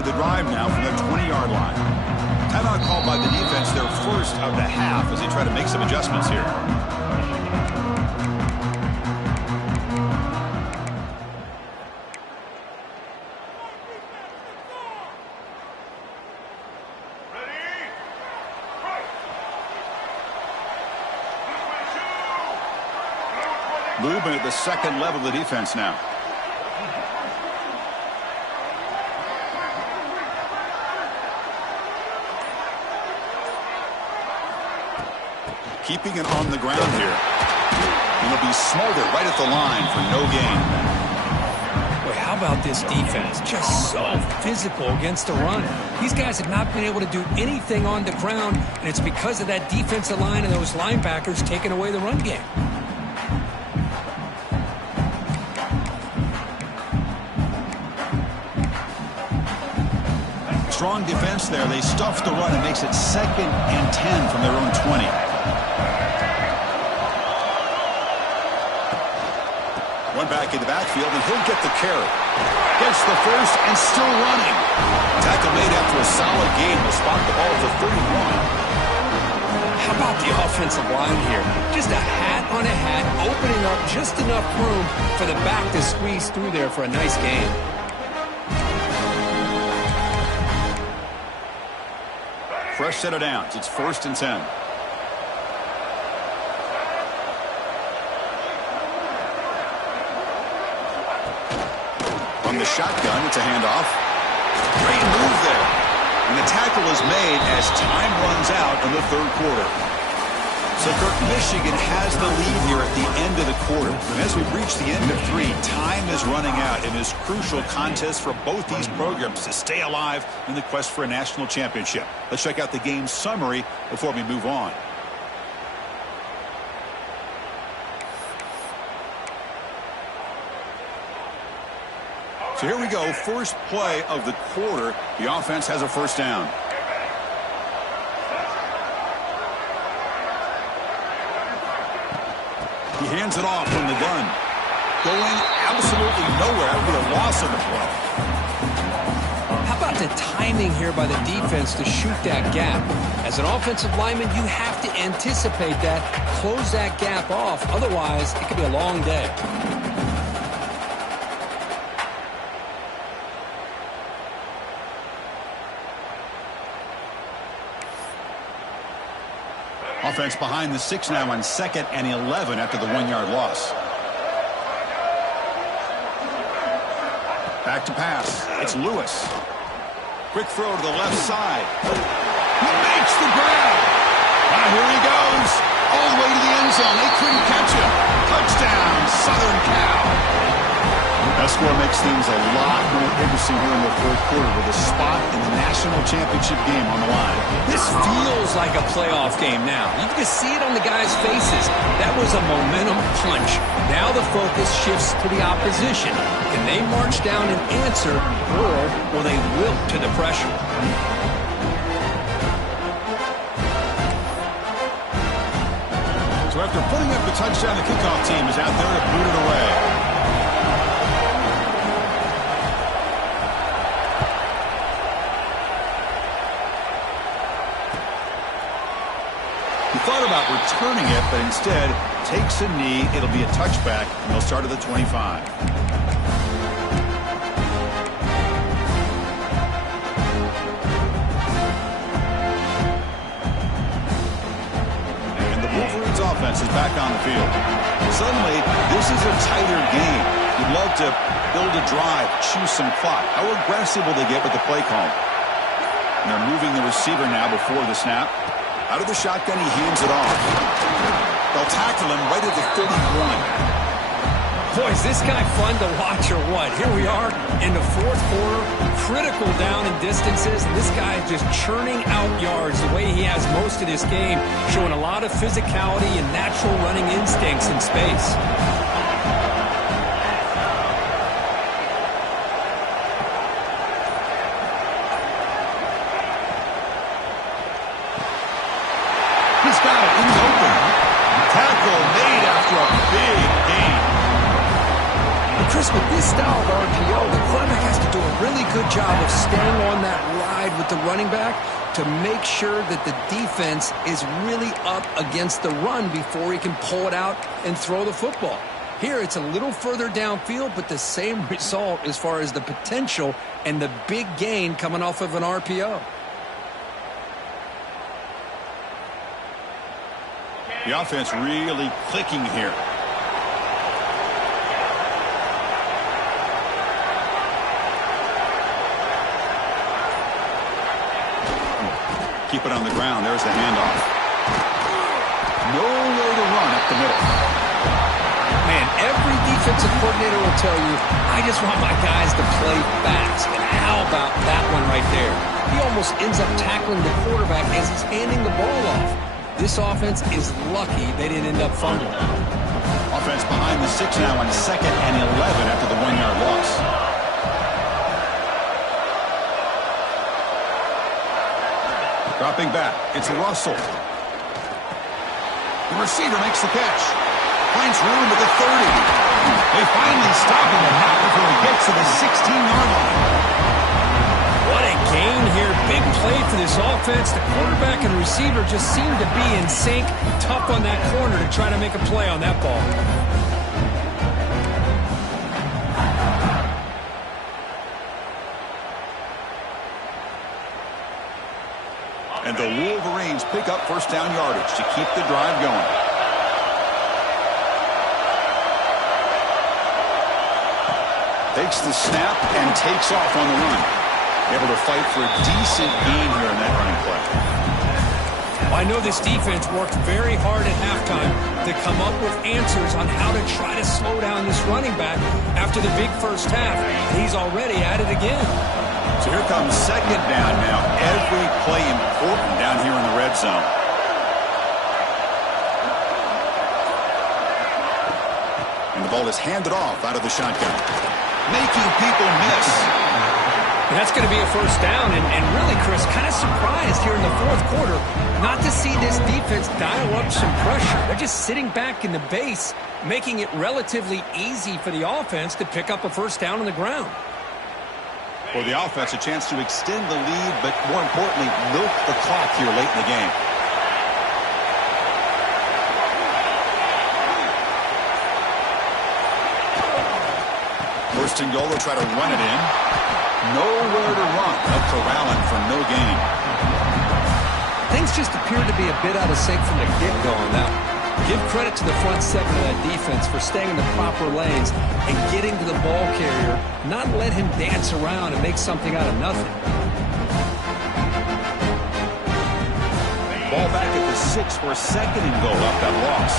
of the drive now from the 20-yard line. Timeout called by the defense, their first of the half, as they try to make some adjustments here. Movement at the second level of the defense now. Keeping it on the ground here. And it'll be smothered right at the line for no gain. Boy, how about this defense? Just so physical against the run. These guys have not been able to do anything on the ground, and it's because of that defensive line and those linebackers taking away the run game. Strong defense there. They stuff the run. It makes it 2nd and 10 from their own 20. One back in the backfield, and he'll get the carry. Gets the first and still running. Tackle made after a solid game. Will spot the ball at the 31. How about the offensive line here? Just a hat on a hat, opening up just enough room for the back to squeeze through there for a nice gain. Fresh set of downs. It's 1st and 10. On the shotgun, it's a handoff. Great move there. And the tackle is made as time runs out in the 3rd quarter. So, Kirk, Michigan has the lead here at the end of the quarter. And as we reach the end of 3, time is running out in this crucial contest for both these programs to stay alive in the quest for a national championship. Let's check out the game summary before we move on. So here we go, first play of the quarter. The offense has a first down. He hands it off from the gun. Going absolutely nowhere. That would be a loss of the play. How about the timing here by the defense to shoot that gap? As an offensive lineman, you have to anticipate that, close that gap off. Otherwise, it could be a long day. Offense behind the 6 now on 2nd and 11 after the 1-yard loss. Back to pass. It's Lewis. Quick throw to the left side. He makes the grab. Now here he goes. All the way to the end zone. They couldn't catch him. Touchdown, Southern Cal. That score makes things a lot more interesting here in the 4th quarter with a spot in the national championship game on the line. This feels like a playoff game now. You can just see it on the guys' faces. That was a momentum punch. Now the focus shifts to the opposition. Can they march down and answer, or will they wilt to the pressure? So after putting up the touchdown, the kickoff team is out there to boot it away. Thought about returning it, but instead takes a knee. It'll be a touchback, and they'll start at the 25. And the Wolverines offense is back on the field. Suddenly, this is a tighter game. You'd love to build a drive, choose some clock. How aggressive will they get with the play call? And they're moving the receiver now before the snap. Out of the shotgun, he hands it off. They'll tackle him right at the 31. Boy, is this guy fun to watch or what? Here we are in the 4th quarter, critical down in distances, and this guy is just churning out yards the way he has most of this game, showing a lot of physicality and natural running instincts in space. He's got it in the open. Tackle made after a big gain. Chris, with this style of RPO, the quarterback has to do a really good job of staying on that ride with the running back to make sure that the defense is really up against the run before he can pull it out and throw the football. Here, it's a little further downfield, but the same result as far as the potential and the big gain coming off of an RPO. The offense really clicking here. Keep it on the ground. There's the handoff. Nowhere to run up the middle. Man, every defensive coordinator will tell you, I just want my guys to play fast. And how about that one right there? He almost ends up tackling the quarterback as he's handing the ball off. This offense is lucky they didn't end up fumbling. Offense behind the 6 now on 2nd and 11 after the 1-yard loss. Dropping back, it's Russell. The receiver makes the catch. Finds room at the 30. They finally stop him and not before he gets to the 16-yard line. What a gain here. Big play for this offense. The quarterback and receiver just seem to be in sync. Tough on that corner to try to make a play on that ball. And the Wolverines pick up first down yardage to keep the drive going. Takes the snap and takes off on the run. Able to fight for a decent gain here in that running play. I know this defense worked very hard at halftime to come up with answers on how to try to slow down this running back after the big first half. He's already at it again. So here comes 2nd down now. Every play important down here in the red zone. And the ball is handed off out of the shotgun. Making people miss. And that's going to be a first down. And really, Chris, kind of surprised here in the fourth quarter not to see this defense dial up some pressure. They're just sitting back in the base, making it relatively easy for the offense to pick up a first down on the ground. For the offense, a chance to extend the lead, but more importantly, milk the clock here late in the game. First and goal, they'll try to run it in. Nowhere to run. They'll corral him for no gain. Things just appeared to be a bit out of sync from the get-go on that. Give credit to the front seven of that defense for staying in the proper lanes and getting to the ball carrier, not let him dance around and make something out of nothing. Ball back at the 6 for 2nd and goal up that loss.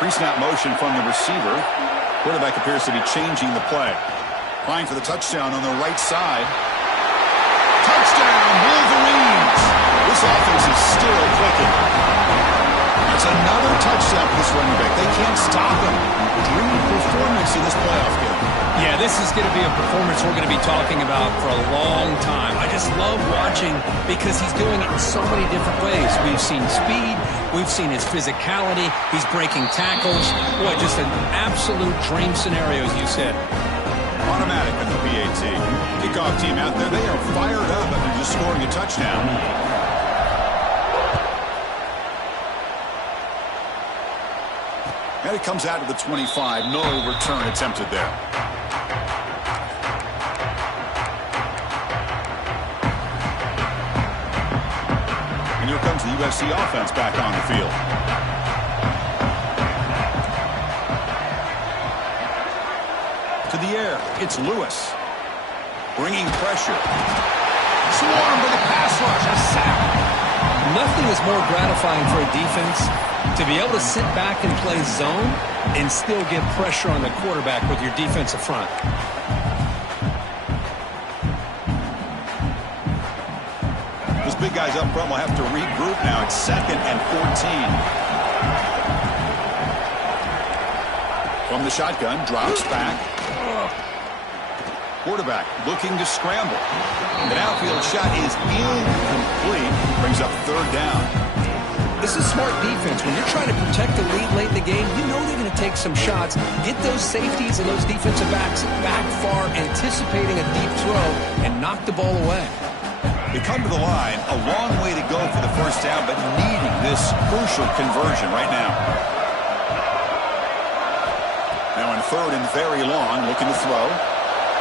Pre-snap motion from the receiver. Quarterback appears to be changing the play. Applying for the touchdown on the right side. Touchdown, Wolverines! This offense is still clicking. That's another touchdown for this running back. They can't stop him. Dream performance in this playoff game. Yeah, this is going to be a performance we're going to be talking about for a long time. I just love watching because he's doing it in so many different ways. We've seen speed. We've seen his physicality. He's breaking tackles. Boy, just an absolute dream scenario, as you said. Automatic at the PAT. Kickoff team out there. They are fired up after just scoring a touchdown. And it comes out to the 25. No return attempted there. And here comes the USC offense back on the field. To the air, it's Lewis. Bringing pressure. Swarmed with a pass rush. A sack. Nothing is more gratifying for a defense to be able to sit back and play zone and still get pressure on the quarterback with your defensive front. Those big guys up front will have to regroup now. It's 2nd and 14. From the shotgun, drops back. Quarterback looking to scramble. And now downfield shot is incomplete. Brings up third down. This is smart defense. When you're trying to protect the lead late in the game, you know they're going to take some shots, get those safeties and those defensive backs back far, anticipating a deep throw, and knock the ball away. They come to the line, a long way to go for the first down, but needing this crucial conversion right now. Now in third and very long, looking to throw.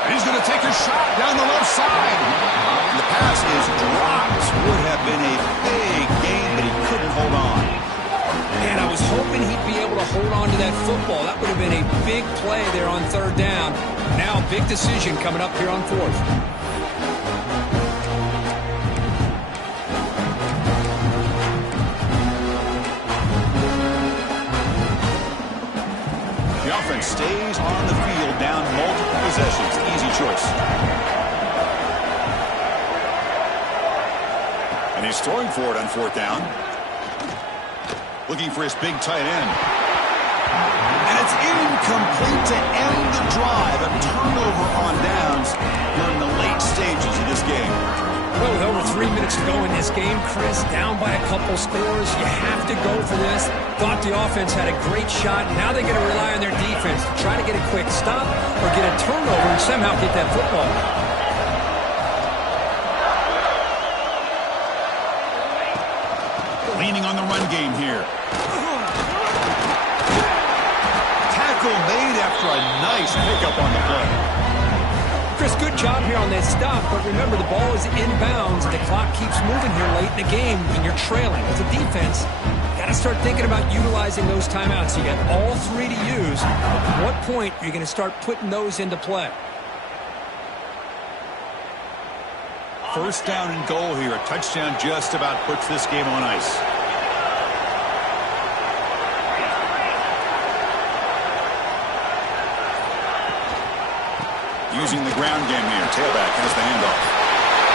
And he's going to take a shot down the left side. And the pass is dropped. Would have been a big gain, but he couldn't hold on. And I was hoping he'd be able to hold on to that football. That would have been a big play there on third down. Now a big decision coming up here on fourth. Stays on the field, down multiple possessions. Easy choice. And he's throwing for it on fourth down. Looking for his big tight end. And it's incomplete to end the drive. A turnover on downs during the late stages of this game. Well, with over 3 minutes to go in this game, Chris, down by a couple scores, you have to go for this. Thought the offense had a great shot. Now they're going to rely on their defense to try to get a quick stop or get a turnover and somehow get that football. Leaning on the run game here. Tackle made after a nice pickup on the play. Chris, good job here on that stop, but remember the ball is inbounds and the clock keeps moving here late in the game and you're trailing. As a defense, got to start thinking about utilizing those timeouts. You got all three to use. At what point are you going to start putting those into play? First down and goal here. A touchdown just about puts this game on ice. Using the ground game here. Tailback has the handoff.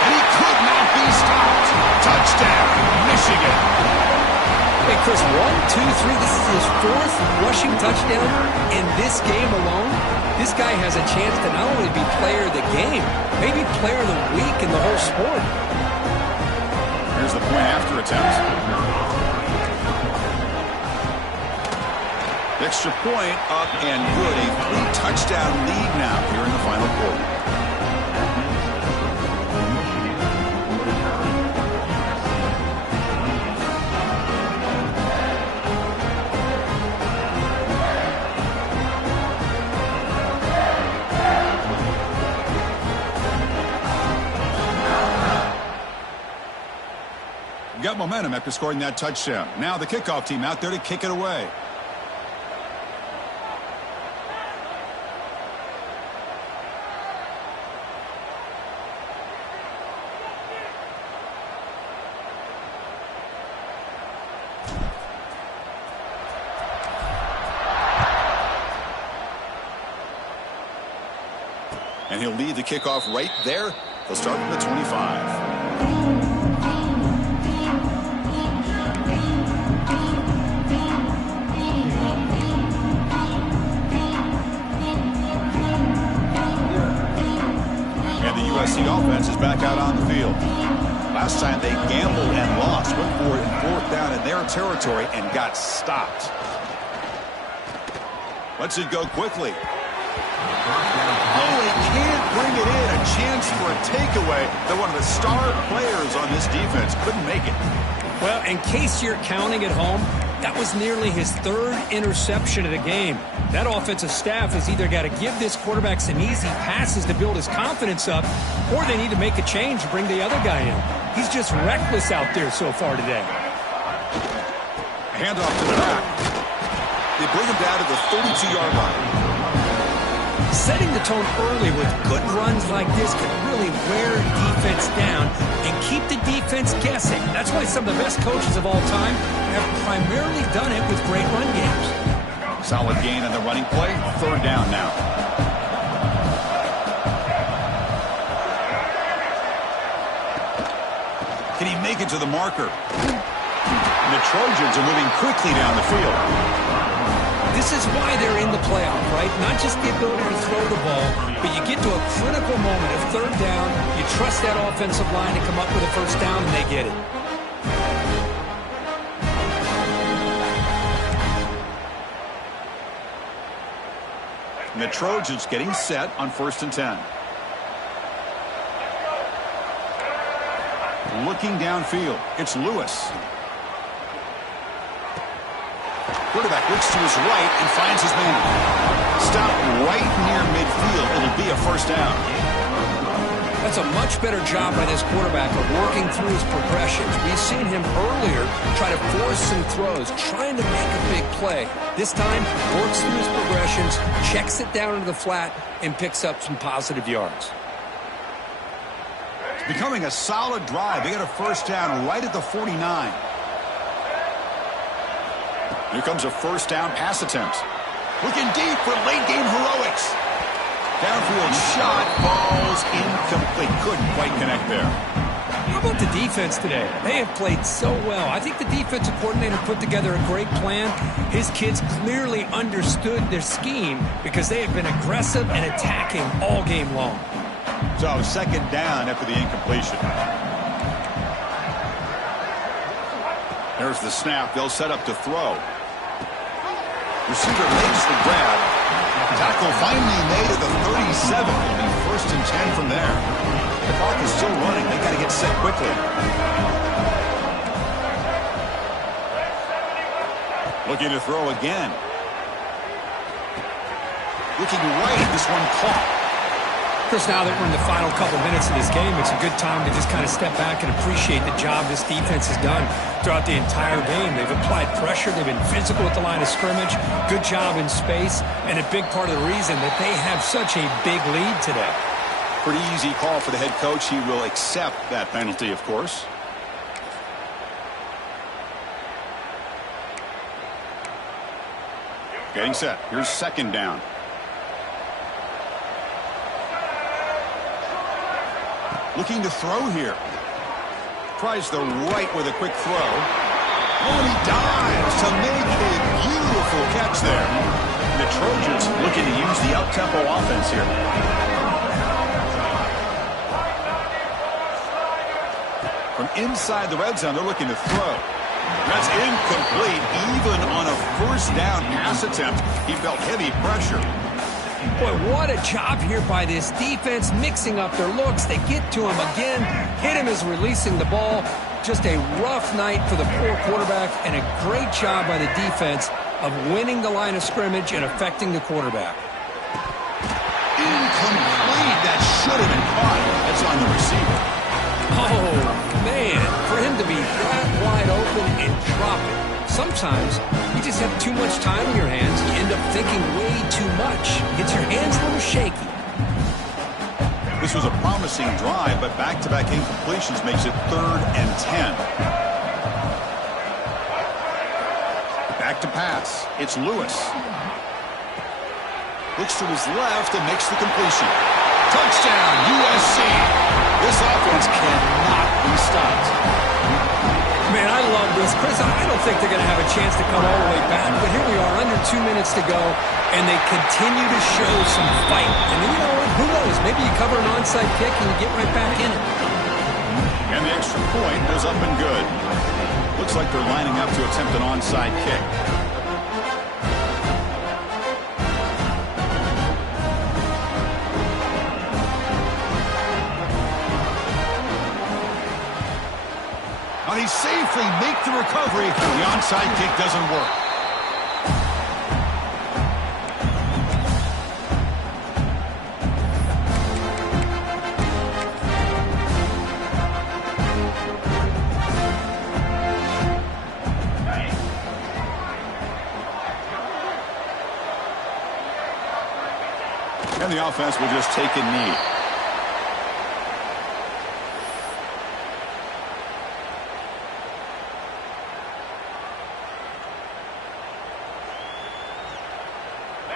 And he could not be stopped. Touchdown, Michigan. Hey, Chris, 1, 2, 3. This is his fourth rushing touchdown in this game alone. This guy has a chance to not only be player of the game, maybe player of the week in the whole sport. Here's the point after attempt. Extra point up and good. A 3-touchdown lead now here in the final quarter. Got momentum after scoring that touchdown. Now the kickoff team out there to kick it away. And he'll lead the kickoff right there. He'll start from the 25. USC offense is back out on the field. Last time they gambled and lost. Went for it in fourth down in their territory and got stopped. Lets it go quickly. Oh, they can't bring it in. A chance for a takeaway. They're one of the star players on this defense. Couldn't make it. Well, in case you're counting at home, that was nearly his third interception of the game. That offensive staff has either got to give this quarterback some easy passes to build his confidence up, or they need to make a change to bring the other guy in. He's just reckless out there so far today. Handoff to the back. They bring him down to the 32-yard line. Setting the tone early with good runs like this can really wear defense down and keep the defense guessing. That's why some of the best coaches of all time have primarily done it with great run games. Solid gain on the running play. Third down now. Can he make it to the marker? And the Trojans are moving quickly down the field. This is why they're in the playoff, right? Not just the ability to throw the ball, but you get to a critical moment of third down, you trust that offensive line to come up with a first down, and they get it. And the Trojans getting set on 1st and 10. Looking downfield, it's Lewis. Quarterback looks to his right and finds his man. Stop right near midfield. It'll be a first down. That's a much better job by this quarterback of working through his progressions. We've seen him earlier try to force some throws, trying to make a big play. This time, works through his progressions, checks it down into the flat, and picks up some positive yards. It's becoming a solid drive. They got a first down right at the 49. Here comes a first down pass attempt. Looking deep for late game heroics. Downfield shot falls incomplete. Couldn't quite connect there. How about the defense today? They have played so well. I think the defensive coordinator put together a great plan. His kids clearly understood their scheme because they have been aggressive and attacking all game long. So second down after the incompletion. There's the snap. They'll set up to throw. Receiver makes the grab. Tackle finally made at the 37. It'll be 1st and 10 from there. The clock is still running. They got to get set quickly. Looking to throw again. Looking right. This one caught. Chris, now that we're in the final couple minutes of this game, it's a good time to just kind of step back and appreciate the job this defense has done throughout the entire game. They've applied pressure. They've been physical at the line of scrimmage. Good job in space. And a big part of the reason that they have such a big lead today. Pretty easy call for the head coach. He will accept that penalty, of course. Getting set. Here's second down. Looking to throw here. Tries the right with a quick throw. Oh, and he dives to make a beautiful catch there. The Trojans looking to use the up-tempo offense here. From inside the red zone, they're looking to throw. That's incomplete. Even on a first down pass attempt, he felt heavy pressure. Boy, what a job here by this defense, mixing up their looks. They get to him again, hit him as releasing the ball. Just a rough night for the poor quarterback, and a great job by the defense of winning the line of scrimmage and affecting the quarterback. Incomplete. That should have been caught. That's on the receiver. Oh, man, for him to be that wide open and drop it. Sometimes you just have too much time in your hands. You end up thinking way too much. Gets your hands a little shaky. This was a promising drive, but back-to-back incompletions makes it 3rd and 10. Back to pass. It's Lewis. Looks to his left and makes the completion. Touchdown, USC. This offense cannot be stopped. Man, I love this. Chris, I don't think they're going to have a chance to come all the way back, but here we are, under 2 minutes to go, and they continue to show some fight. And you know what? Who knows? Maybe you cover an onside kick and you get right back in it. And the extra point goes up and good. Looks like they're lining up to attempt an onside kick. They safely make the recovery. The onside kick doesn't work. And the offense will just take a knee.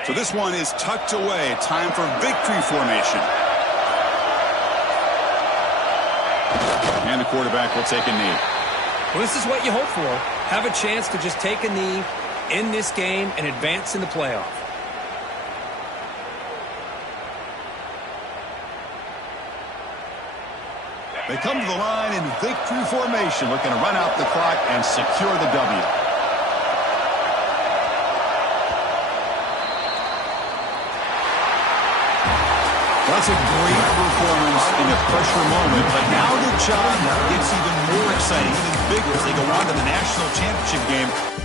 So this one is tucked away. Time for victory formation. And the quarterback will take a knee. Well, this is what you hope for. Have a chance to just take a knee end this game and advance in the playoff. They come to the line in victory formation, looking to run out the clock and secure the W. That's a great performance in a pressure moment, but now the job gets even more exciting, even bigger as they go on to the national championship game.